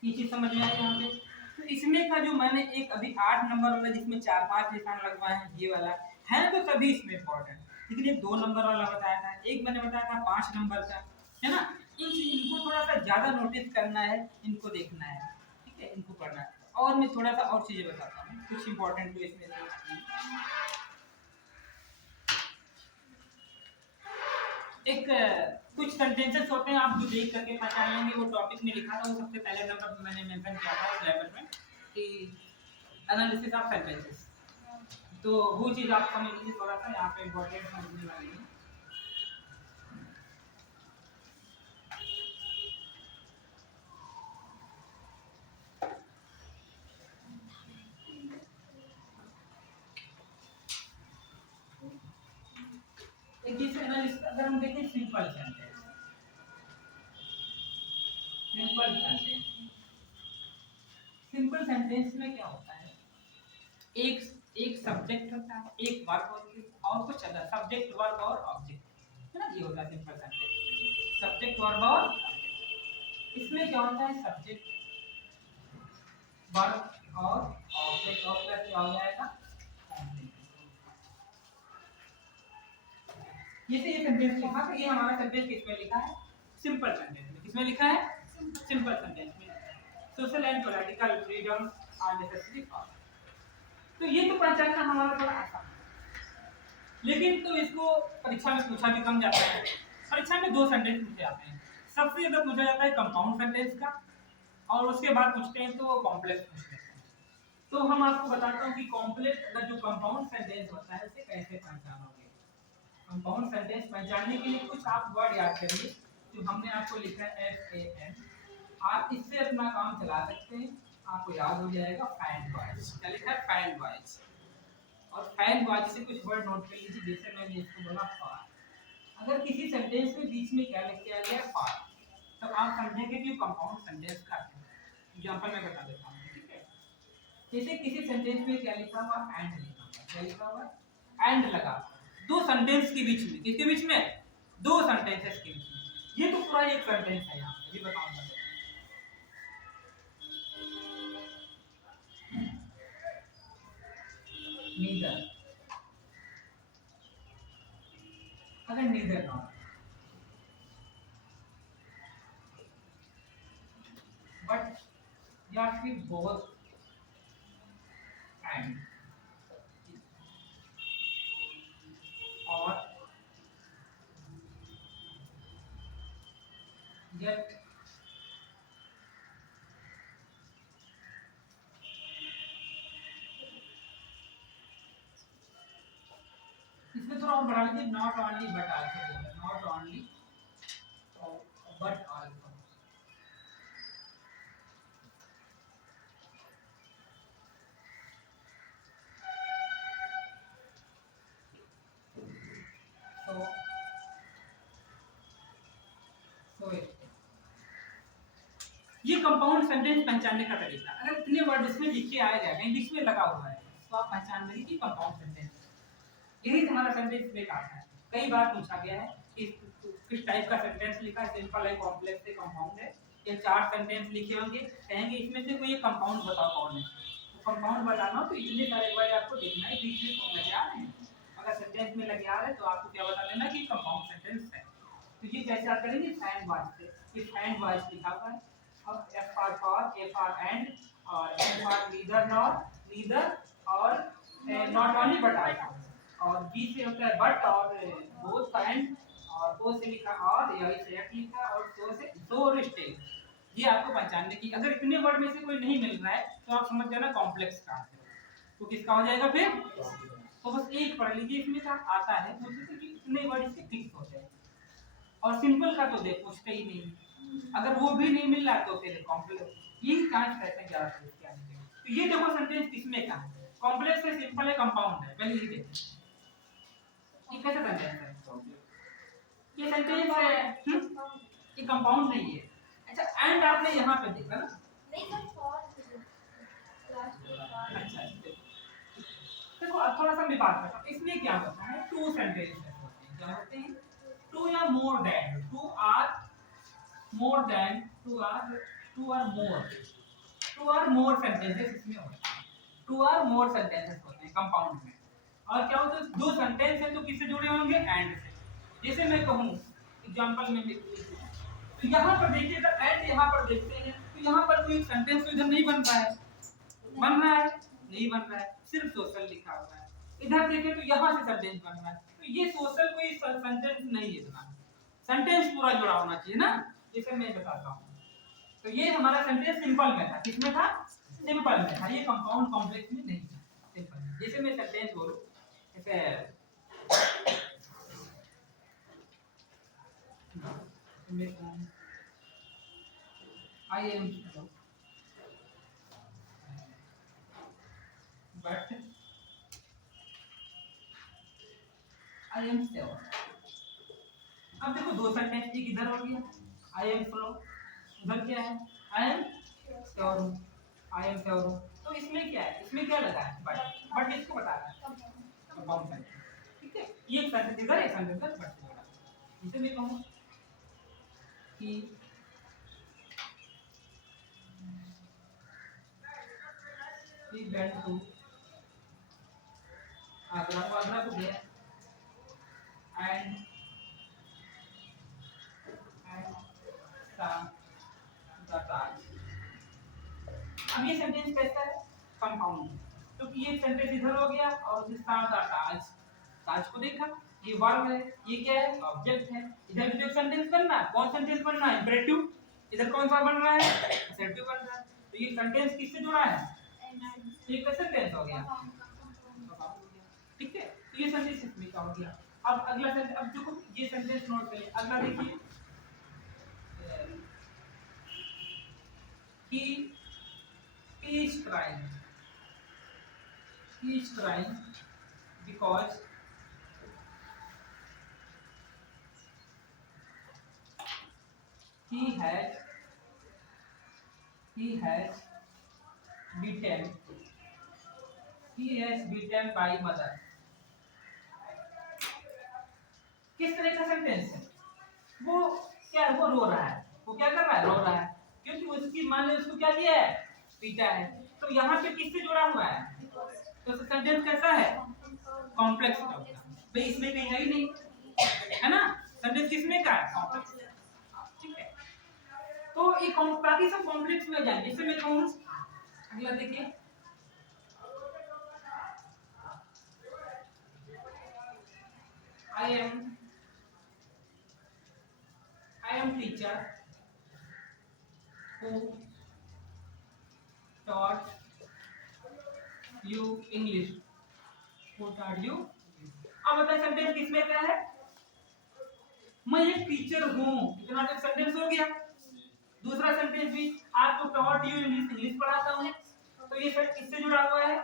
ये चीज समझ में आई यहाँ पे। तो इसमें का जो मैंने एक अभी 8 नंबर वाला जिसमें 4-5 निशान लगवाए हैं, ये वाला है तो सभी इसमें इंपॉर्टेंट, लेकिन ये 2 नंबर वाला बताया था, एक मैंने बताया था 5 नंबर का, है ना। इनको थोड़ा सा ज्यादा नोटिस करना है, इनको देखना है, ठीक है, इनको पढ़ना है। और मैं थोड़ा सा और चीजें बताता हूँ कुछ इंपॉर्टेंट जो इसमें एक कुछ सेंटेंसेस होते हैं, आप जो देख करके पहचान लेंगे। वो टॉपिक में लिखा था, वो सबसे पहले नंबर मैंने मेंशन किया था उस लेवल में कि एनालिसिस ऑफ सेंटेंसेस। तो वो चीज आप समझ लीजिए, थोड़ा सा यहाँ पे इंपॉर्टेंट समझने वाली है। एक चीज एनालिसिस अगर हम देखें, simple sentence, simple sentence, simple sentence में क्या होता है? एक एक सब्जेक्ट होता है, एक वर्ब होती है और कुछ अदर सब्जेक्ट वर्ब और ऑब्जेक्ट, है ना। ये होता है सिंपल सेंटेंस, सब्जेक्ट वर्ब और ऑब्जेक्ट। इसमें क्या होता है? सब्जेक्ट वर्ब और ऑब्जेक्ट और प्लस क्या हो जाएगा? जैसे ये सेंटेंस लिखा तो ये हमारा सेंटेंस किसमें लिखा है? सिंपल सेंटेंस में। किसमें लिखा है? सिंपल सेंटेंस में। Social and political freedom are necessary for. तो ये तो पहचानना हमारा थोड़ा आसान है, लेकिन तो इसको परीक्षा में पूछा भी कम जाता है। परीक्षा में 2 सेंटेंस पूछे जाते हैं, सबसे ज्यादा पूछा जाता है कंपाउंड सेंटेंस का, और उसके बाद पूछते हैं तो कॉम्प्लेक्स पूछते हैं। तो हम आपको बताता हूँ कि कॉम्प्लेक्स अगर जो कंपाउंड सेंटेंस होता है उसे कैसे पहचानोगे। कंपाउंड सेंटेंस पहचानने के लिए कुछ आप वर्ड याद करिए जो हमने आपको लिखा है FAN। आप इससे अपना काम चला सकते हैं, आपको याद हो जाएगा। फैन बॉयज, क्या लिखा है? Fan boys. और फैन बॉयज से कुछ वर्ड नोट कर लीजिए, जैसे मैंने इसको बोला फॉर। अगर किसी सेंटेंस में बीच में क्या लिख दिया गया? फॉर, तो आप समझेंगे कि कंपाउंड सेंटेंस का एग्जांपल मैं बता देता हूँ, ठीक है। जैसे किसी सेंटेंस में क्या लिखा हुआ? एंड लिखा हुआ। क्या लिखा हुआ? एंड लगा 2 सेंटेंस के बीच में। किसके बीच में? 2 सेंटेंसेस के बीच में। ये तो पूरा एक सेंटेंस है, यहाँ पे भी बताऊंगा। नीदर, अगर नीदर नॉट, बट या फिर बोथ एंड, और yet इसमें थोड़ा और बढ़ा लीजिए, not only but also, not only but also. तो ये कंपाउंड सेंटेंस पहचानने का तरीका। अगर इतने वर्ड इसमें लिखे आए जाए, कहीं बीच में लगा हुआ है, तो आप पहचान लेंगे कि कंपाउंड सेंटेंस। यही हमारा सेंटेंस में आता है। कई बार पूछा गया है कि किस टाइप का सेंटेंस लिखा है, सिंपल है, कॉम्प्लेक्स है, कंपाउंड है। ये 4 सेंटेंस लिखे होंगे, कहेंगे इसमें से कोई एक कंपाउंड बताओ कौन है। तो कंपाउंड बताना तो इतने सारे वर्ड आपको देखना है, बीच में कौन लगे आ रहे हैं। अगर सेंटेंस में लगे आ रहे हैं तो आपको क्या बता देना कि कंपाउंड सेंटेंस है। तो ये कैसे आप करेंगे? फैन वॉइस से। ये फैन वॉइस लिखा हुआ है, अब F for, A for and, और N for neither nor, neither, और नॉट ओनली बट आल्सो, और B से होता है बट और बोथ एंड, और ओ से लिखा और, या इसे एक लिखा और सो से डोर स्टेज। ये आपको पहचानने की, अगर इतने वर्ड में से कोई नहीं मिल रहा है तो आप समझ जाना कॉम्प्लेक्स का है। तो किसका हो जाएगा फिर? तो बस एक पढ़ लीजिए, इसमें क्या आता है बोलते थे कि इतने वर्ड इसके फिक्स हो जाए। और सिंपल का तो देखो उसका ही नहीं, अगर वो भी नहीं मिल रहा तो फिर कॉम्प्लेक्स। ये चांस रहता है ज्यादा से क्या है। तो ये देखो सेंटेंस किसमें का है, कॉम्प्लेक्स है, सिंपल है, कंपाउंड है। पहले ये देखिए ये कैसा सेंटेंस है, ये सेंटेंस है ये कंपाउंड नहीं है। अच्छा एंड आपने यहाँ पे देखा ना, नहीं सर फॉल्स अच्छा देखो अब थोड़ा सा मैं बात करता हूँ, इसमें क्या होता है, टू सेंटेंसेस होते हैं, क्या होते हैं, टू या more than, two or more than, two or more sentences इसमें होते हैं, टू आर मोर सेंटेंसेस होते हैं कंपाउंड में। और क्या होता है, दो सेंटेंस है तो किससे जुड़े होंगे, एंड से। जैसे मैं कहूँ एग्जांपल में तो यहाँ पर देखिए अगर एंड यहाँ पर देखते हैं तो यहाँ पर कोई सेंटेंस तो इधर नहीं बन रहा है, बन रहा है नहीं बन रहा है, सिर्फ सोशल लिखा हुआ है। इधर देखें तो यहाँ से सेंटेंस बन रहा है, तो ये सोशल कोई सेंटेंस नहीं है, इतना सेंटेंस पूरा जुड़ा होना चाहिए ना, जैसे मैं बताता हूँ। तो ये हमारा सेंटेंस सिंपल में था, किसमें था, सिंपल में था, ये कंपाउंड कॉम्प्लेक्स में नहीं था, सिंपल में। जैसे मैं सेंटेंस बोलूं जैसे I am but I am sure. अब देखो दो सेंटेंस, एक इधर हो गया आई एम स्लो, उधर क्या है आई एम श्योर हूँ, आई एम श्योर हूँ। तो इसमें क्या है, इसमें क्या लगा है बट इसको बता रहा है कंपाउंड सेंटेंस, ठीक है। ये एक सेंटेंस इधर, एक सेंटेंस इधर, बट से लगा। इसे मैं कहूँ कि he went to आगरा को गया and saw the Taj। अब ये सेंटेंस कैसा है, कंपाउंड, क्योंकि ये सेंटेंस इधर हो गया और उसे saw the Taj, ताज को देखा, ये वर्ब है, ये क्या है, ऑब्जेक्ट है। इधर भी जो सेंटेंस बनना है, कौन सेंटेंस बनना है, इंपरेटिव। इधर कौन सा बन रहा है, असर्टिव बन रहा है। तो ये सेंटेंस किससे जुड़ा है, तो ये कैसा सेंटेंस हो गया, ठीक है। तो ये सेंटेंस इसमें का हो गया। अब अगला सेंटेंस, अब देखो ये सेंटेंस नोट करिए, अगला देखिए he is crying because he has beaten by mother। किस तरह का सेंटेंस है, वो क्या है, वो रो रहा है, वो क्या कर रहा है, रो रहा है, क्योंकि उसकी माँ ने उसको क्या किया है, पीटा है। तो यहाँ पे किससे जुड़ा हुआ है, तो सेंटेंस कैसा है, कॉम्प्लेक्स का होगा भाई, इसमें कहीं है ही नहीं, है ना, सेंटेंस किसमें का है, कॉम्प्लेक्स, ठीक है। तो ये बाकी सब कॉम्प्लेक्स में जाएंगे। जैसे मैं कहूँ अगला देखिए I am teacher who taught you English, अब बताइए सेंटेंस किसमें क्या है, मैं एक टीचर हूँ, इतना तक सेंटेंस हो गया। दूसरा सेंटेंस भी आपको टॉट यू इंग्लिश पढ़ाता हूँ, तो ये सब किससे जुड़ा हुआ है,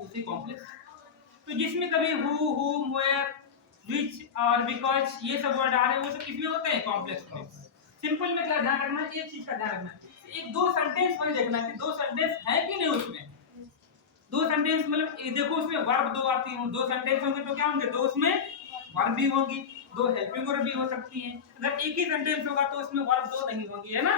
उसी कॉम्प्लेक्स। तो जिसमें कभी who where which और because ये सब वर्ड आ रहे हैं, वो सब किसमें होते हैं, कॉम्प्लेक्स में। सिंपल में क्या ध्यान रखना, एक चीज का ध्यान रखना, एक दो सेंटेंस में देखना कि दो सेंटेंस है कि नहीं उसमें। दो सेंटेंस मतलब देखो उसमें वर्ब दो आती हैं, दो सेंटेंस होंगे तो क्या होंगे, दो उसमें वर्ब भी होगी, दो हेल्पिंग वर्ब भी हो सकती हैं। अगर एक ही सेंटेंस होगा तो उसमें वर्ब दो नहीं होगी, है ना।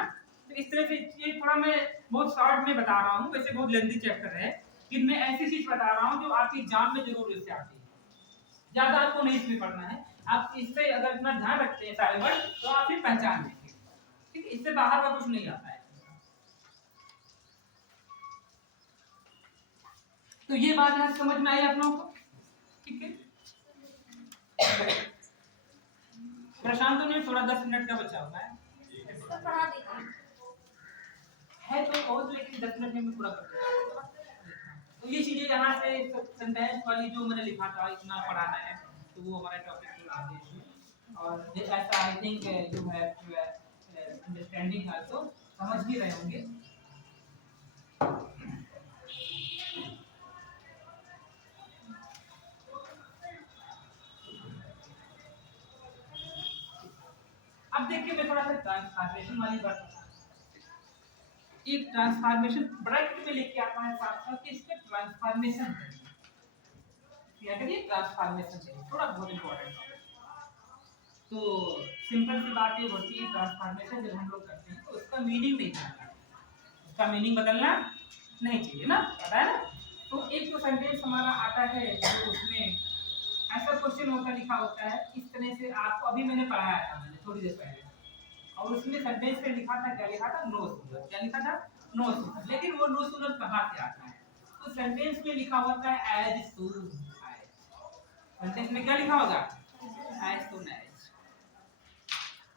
तो इस तरह से ये थोड़ा मैं बहुत शॉर्ट में बता रहा हूँ, वैसे बहुत लेंथी चैप्टर है, कि मैं ऐसी चीज बता रहा हूँ जो आपकी एग्जाम में जरूर इससे आती है, ज्यादा आपको नहीं इसमें पढ़ना है। आप इससे अगर इतना ध्यान रखते हैं सारे वर्ड तो आप ही पहचान लेंगे, ठीक है, इससे बाहर का कुछ नहीं आता है। तो ये बात यहाँ समझ में आई आप लोगों को, ठीक है। प्रशांत ने थोड़ा 10 मिनट का बचा हुआ है सर पढ़ा दीजिए। तो और, लेकिन 10 मिनट में मैं पूरा कर दूंगा। तो ये चीजें यहाँ से सेंटेंस वाली जो मैंने लिखा था इतना पढ़ाना है, तो वो हमारा टॉपिक पूरा आगे है। और ऐसा I think you have understanding also, समझ भी रहे होंगे। अब देखिए मैं थोड़ा सा ट्रांसफॉर्मेशन वाली बात बताऊं। एक ट्रांसफॉर्मेशन ब्रैकेट में लिख के आता है साथ साथ कि इसका ट्रांसफॉर्मेशन क्या करिए, ट्रांसफॉर्मेशन थोड़ा बहुत इंपॉर्टेंट है। तो सिंपल सी बात ये होती है, ट्रांसफॉर्मेशन जब हम लोग करते हैं तो उसका मीनिंग नहीं बदलना, उसका मीनिंग बदलना नहीं चाहिए ना, पता है ना। तो एक तो सेंटेंस हमारा आता है जो उसमें ऐसा क्वेश्चन होता लिखा होता है इस तरह से, आपको अभी मैंने पढ़ाया था मैंने थोड़ी देर पहले, और उसमें सेंटेंस पे लिखा था, क्या लिखा था, नो सूनर। क्या लिखा था, नो सूनर। लेकिन वो नो सूनर कहाँ से आता है, तो सेंटेंस में लिखा होता है एज सून एज। सेंटेंस में क्या लिखा होगा, एज सून एज।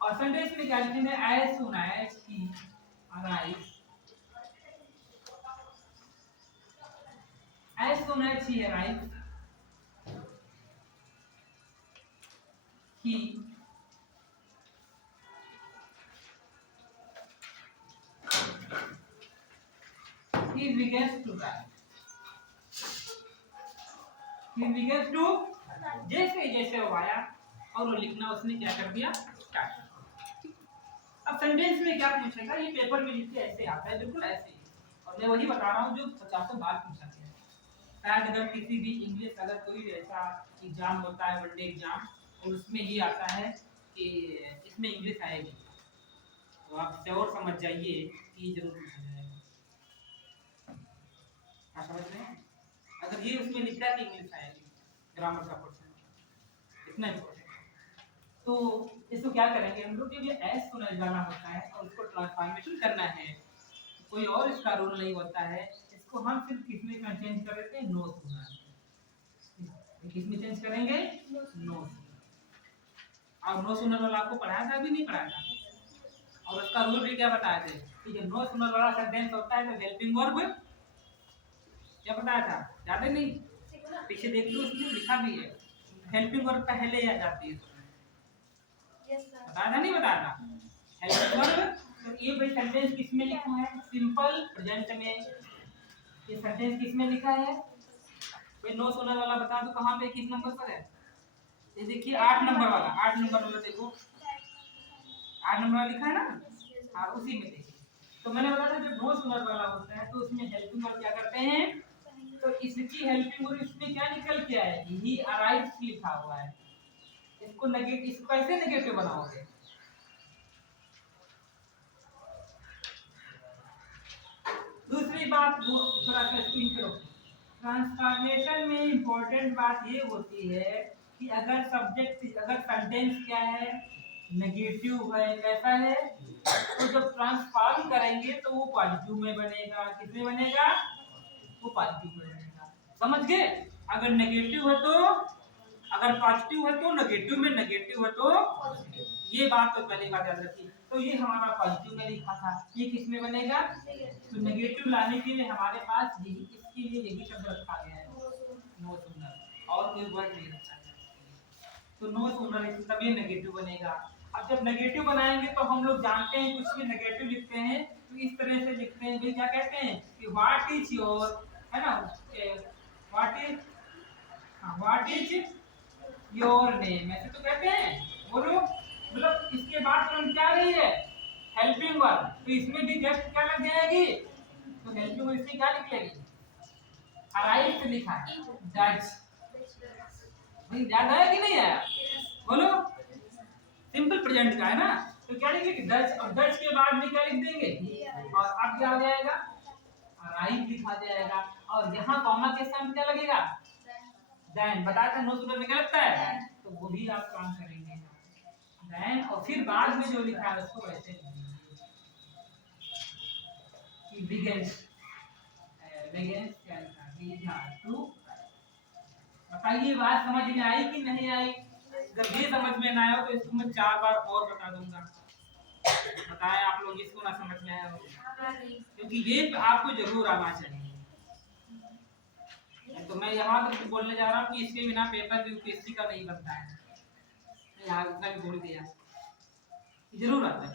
और सेंटेंस में क्या लिखेंगे, as soon as he arrives, as soon as he arrives he begins to write, he begins to, जैसे जैसे वो आया और वो लिखना उसने क्या कर दिया, स्टार्ट। अब सेंटेंस में क्या पूछेगा, ये पेपर में लिखते ऐसे आता है, बिल्कुल ऐसे ही, और मैं वही बता रहा हूँ जो 50 बार पूछा गया है। शायद अगर किसी भी इंग्लिश, अगर कोई ऐसा एग्जाम होता है वनडे एग्जाम, और उसमें ये आता है कि इसमें इंग्लिश आएगी, तो आप श्योर समझ जाइए कि जरूर पूछा जाएगा। क्या समझ रहे हैं, अगर ये उसमें लिखा है कि इंग्लिश आएगी, ग्रामर का क्वेश्चन इतना इंपॉर्टेंट है। तो इसको क्या करेंगे हम लोग, ये एस सुना जाना होता है और उसको ट्रांसफॉर्मेशन करना है, कोई और इसका रूल नहीं होता है। इसको हम सिर्फ किसमें चेंज कर देते हैं, नो सुना, किसमें चेंज करेंगे, नो। और नो सुनर वाला आपको पढ़ाया था, अभी नहीं पढ़ाया था, और उसका रूल भी क्या बताए थे कि जब नो सुनर वाला सेंटेंस होता है तो हेल्पिंग वर्ब क्या बताया था, याद है नहीं, पीछे देख लो उसमें लिखा भी है, हेल्पिंग वर्ब पहले आ जाती है, बताया था नहीं बताया था, हेल्पिंग वर्ब। तो ये भाई सेंटेंस किसमें लिखा है, सिंपल प्रेजेंट में। ये सेंटेंस किसमें लिखा है, भाई नो सुनर वाला बता दो कहाँ पे, किस नंबर पर है, ये देखिए 8 नंबर वाला, 8 नंबर वाला देखो, 8 नंबर वाला लिखा है ना, हाँ उसी में देखिए। तो मैंने बताया था जब नो सुनर वाला होता है तो उसमें हेल्पिंग वर्ब क्या करते हैं, तो इसकी हेल्पिंग वर्ब इसमें क्या निकल के आएगी, ही अराइव्स लिखा हुआ है, इसको नेगेटिव, इसको कैसे नेगेटिव बनाओगे, दूसरी बात थोड़ा सा स्क्रीन पे रखो। ट्रांसफॉर्मेशन में इंपॉर्टेंट बात ये होती है कि अगर सब्जेक्ट, अगर सेंटेंस क्या है, नेगेटिव है, कैसा है, तो जब ट्रांसफॉर्म करेंगे तो वो पॉजिटिव में बनेगा, किसमें बनेगा, वो पॉजिटिव में बनेगा, समझ गए। अगर नेगेटिव है तो, अगर पॉजिटिव है तो नेगेटिव में, नेगेटिव है तो, ये बात तो पहले बात याद रखिए। तो ये हमारा पॉजिटिव में लिखा था, ये किस में बनेगा, तो नेगेटिव लाने के लिए हमारे पास यही, इसके लिए यही शब्द रखा गया है, नो सुनर, और कोई वर्ड नहीं रखा है। तो नो सुनर तभी नेगेटिव बनेगा। अब जब नेगेटिव बनाएंगे तो हम लोग जानते हैं कुछ भी नेगेटिव लिखते हैं तो इस तरह से लिखते हैं, भाई क्या कहते हैं कि व्हाट इज योर, है ना, व्हाट इज योर नेम, ऐसे तो कहते हैं, बोलो, मतलब इसके बाद तुरंत क्या रही है, हेल्पिंग वर्ब, तो इसमें भी जस्ट क्या लग जाएगी, तो हेल्पिंग वर्ब इसमें क्या निकलेगी, अराइव से लिखा है, डच, भाई याद आया कि नहीं आया, बोलो, सिंपल प्रेजेंट का है ना, तो क्या लिखेंगे डच, और डच के बाद में क्या लिख देंगे, और अब क्या हो जाएगा, अराइव लिखा जाएगा, और यहाँ कॉमा के साथ क्या लगेगा, देन, बताया था नो सुनर में क्या लगता है, तो वो भी आप काम करेंगे देन, और फिर बाद में जो लिखा है उसको वैसे begins क्या लिखा है, टू, बताइए बात समझ में आई कि नहीं आई, अगर ये समझ में ना आया हो तो इसको मैं 4 बार और बता दूंगा। बताएं आप लोग इसको ना समझ में आया हो, क्योंकि ये आपको जरूर आना चाहिए। तो मैं यहाँ तक बोलने जा रहा हूँ कि इसके बिना पेपर यूपीएससी का नहीं बनता है। यहाँ इतना भी बोल दिया, जरूर आता है।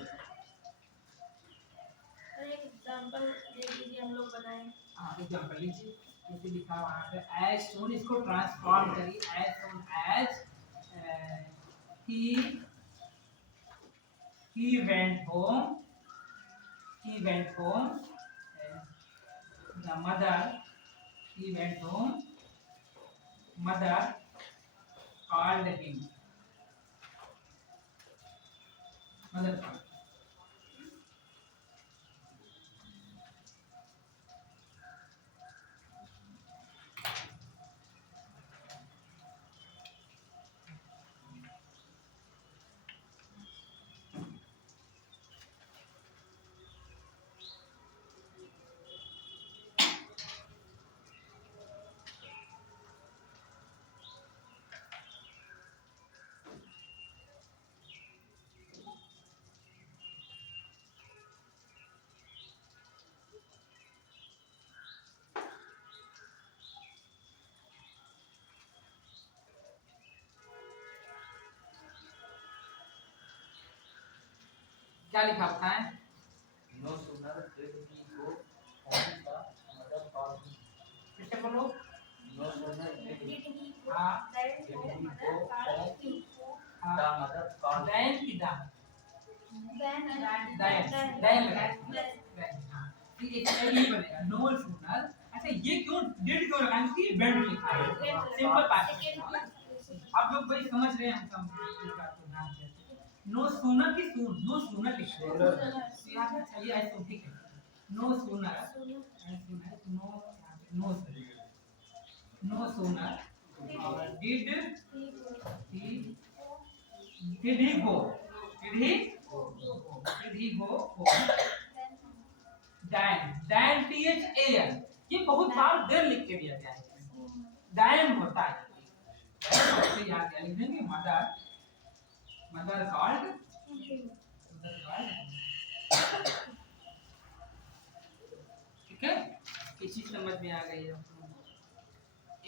एक एग्जांपल दे दीजिए, हम लोग बनाएं। हाँ एग्जांपल लीजिए, जैसे लिखा हुआ है एज सून, इसको ट्रांसफॉर्म करिए as soon as he went home, the mother, he went home, mother called him, mother called. क्या लिखा होता है? No sooner did he go home, the mother called him. फिर से बोलो। No sooner did he Did he go? हाँ Then go mother home, called him. हाँ the mother called him. then की दा then हाँ ये यही बनेगा नो सूनर। अच्छा ये क्यों डिड क्यों लगाएं? क्योंकि वेंट लिखा है, सिंपल पास्ट। आप लोग भाई समझ रहे हैं हम सब बात को ध्यान से। नो सूनर की सून, नो सूनर लिख रहे हैं तो यहाँ पे चाहिए आई तो ठीक है। No sooner no sooner did he go, did he go home, Dan THAN, ये बहुत बार देर लिख के दिया गया है इसमें, Dan होता है ऐसे याद किया लिख देंगे मदर कॉल्ड ठीक है। ये चीज समझ में आ गई है।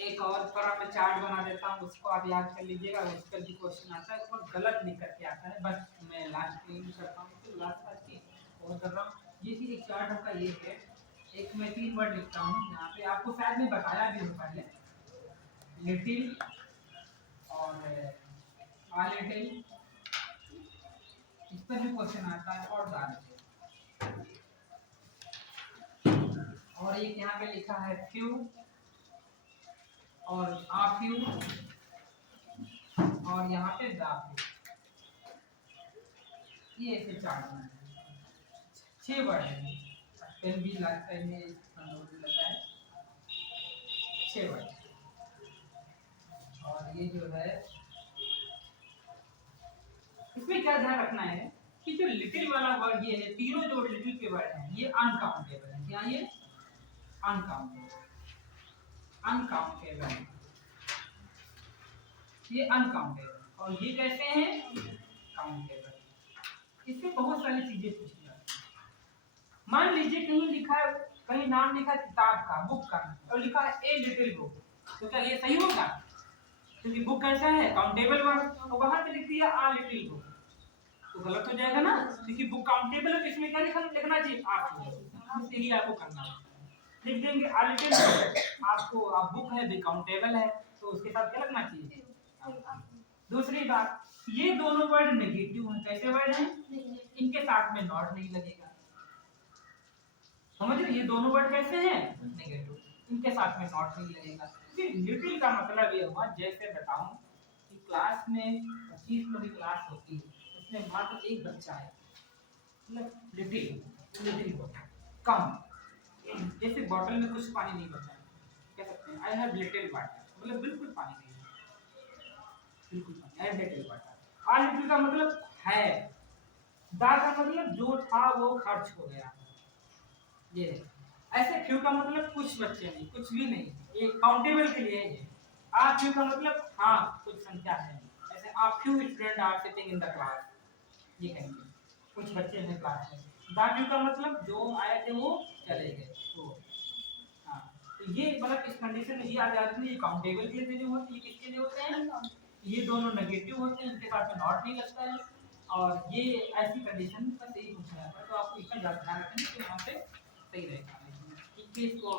एक और पर मैं चार्ट बना देता हूँ, उसको आप याद कर लीजिएगा, उसका भी क्वेश्चन आता है और गलत लिख करके आता है। बस मैं लास्ट में यूज करता हूँ तो लास्ट की और कर रहा हूँ। ये चीज एक चार्ट आपका ये है, एक मैं 3 वर्ड लिखता हूँ यहाँ पे, आपको शायद मैं बताया भी हूँ पहले, लिटिल और आ लिटिल, इस पर भी क्वेश्चन आता है, और दाल, और एक यहाँ पे लिखा है फ्यू और आ फ्यू, और यहाँ पे दा फ्यू। ये ऐसे 4 बनाए 6 वर्ड है, पेन भी लगता है, लगता है 6 वर्ड। और ये जो है इसमें क्या ध्यान रखना है कि जो लिटिल वाला वर्ड ये है, तीनों जो लिटिल के वर्ड हैं ये अनकाउंटेबल है। क्या ये अनकाउंटेबल, अनकाउंटेबल, ये अनकाउंटेबल, और ये कैसे हैं काउंटेबल। इसमें बहुत सारी चीजें पूछी जाती हैं। मान लीजिए कहीं लिखा है, कहीं नाम लिखा किताब का, बुक का, और लिखा है ए लिटिल बुक, तो क्या ये सही होगा? क्योंकि बुक कैसा है काउंटेबल वर्ड, तो वहां पे लिख दिया आ लिटिल बुक तो गलत हो जाएगा ना, क्योंकि बुक काउंटेबल है तो इसमें क्या लिखना चाहिए आप, यही आपको करना है। लिख देंगे आ लिटिल आपको, आप बुक है भी काउंटेबल है तो उसके साथ क्या लगना चाहिए। दूसरी बात, ये दोनों वर्ड नेगेटिव हैं, कैसे वर्ड हैं, इनके साथ में नॉट नहीं लगेगा। समझ रहे, ये दोनों वर्ड कैसे हैं नेगेटिव, इनके साथ में नॉट नहीं लगेगा। लिटिल का मतलब ये हुआ, जैसे बताऊं कि क्लास में 25 लोगों की क्लास होती है, उसमें मात्र एक बच्चा है, मतलब लिटिल होता है कम, जैसे बॉटल में कुछ पानी नहीं बचा है, कह सकते हैं आई हैव लिटिल वाटर, मतलब बिल्कुल पानी नहीं है, बिल्कुल पानी, I have little water. Uh little का मतलब है, दा का मतलब जो था वो खर्च हो गया, ये ऐसे फ्यू का मतलब कुछ बच्चे नहीं, कुछ भी नहीं, ये काउंटेबल के लिए है। आ फ्यू का मतलब हाँ कुछ संख्या है, जैसे a few students are sitting in the class, ये कहेंगे कुछ बच्चे हैं क्लास में। द फ्यू का मतलब जो आए थे वो चले गए, तो हाँ, तो ये मतलब इस कंडीशन में ये आ जाती है, ये काउंटेबल के लिए जो होते हैं, ये किसके लिए होते हैं, ये दोनों नेगेटिव होते हैं, उनके साथ में नॉट नहीं लगता है, और ये ऐसी कंडीशन का सही पूछा जाता है। तो आपको इतना ज़्यादा ध्यान रखना कि वहाँ पे सही रहेगा। 21 को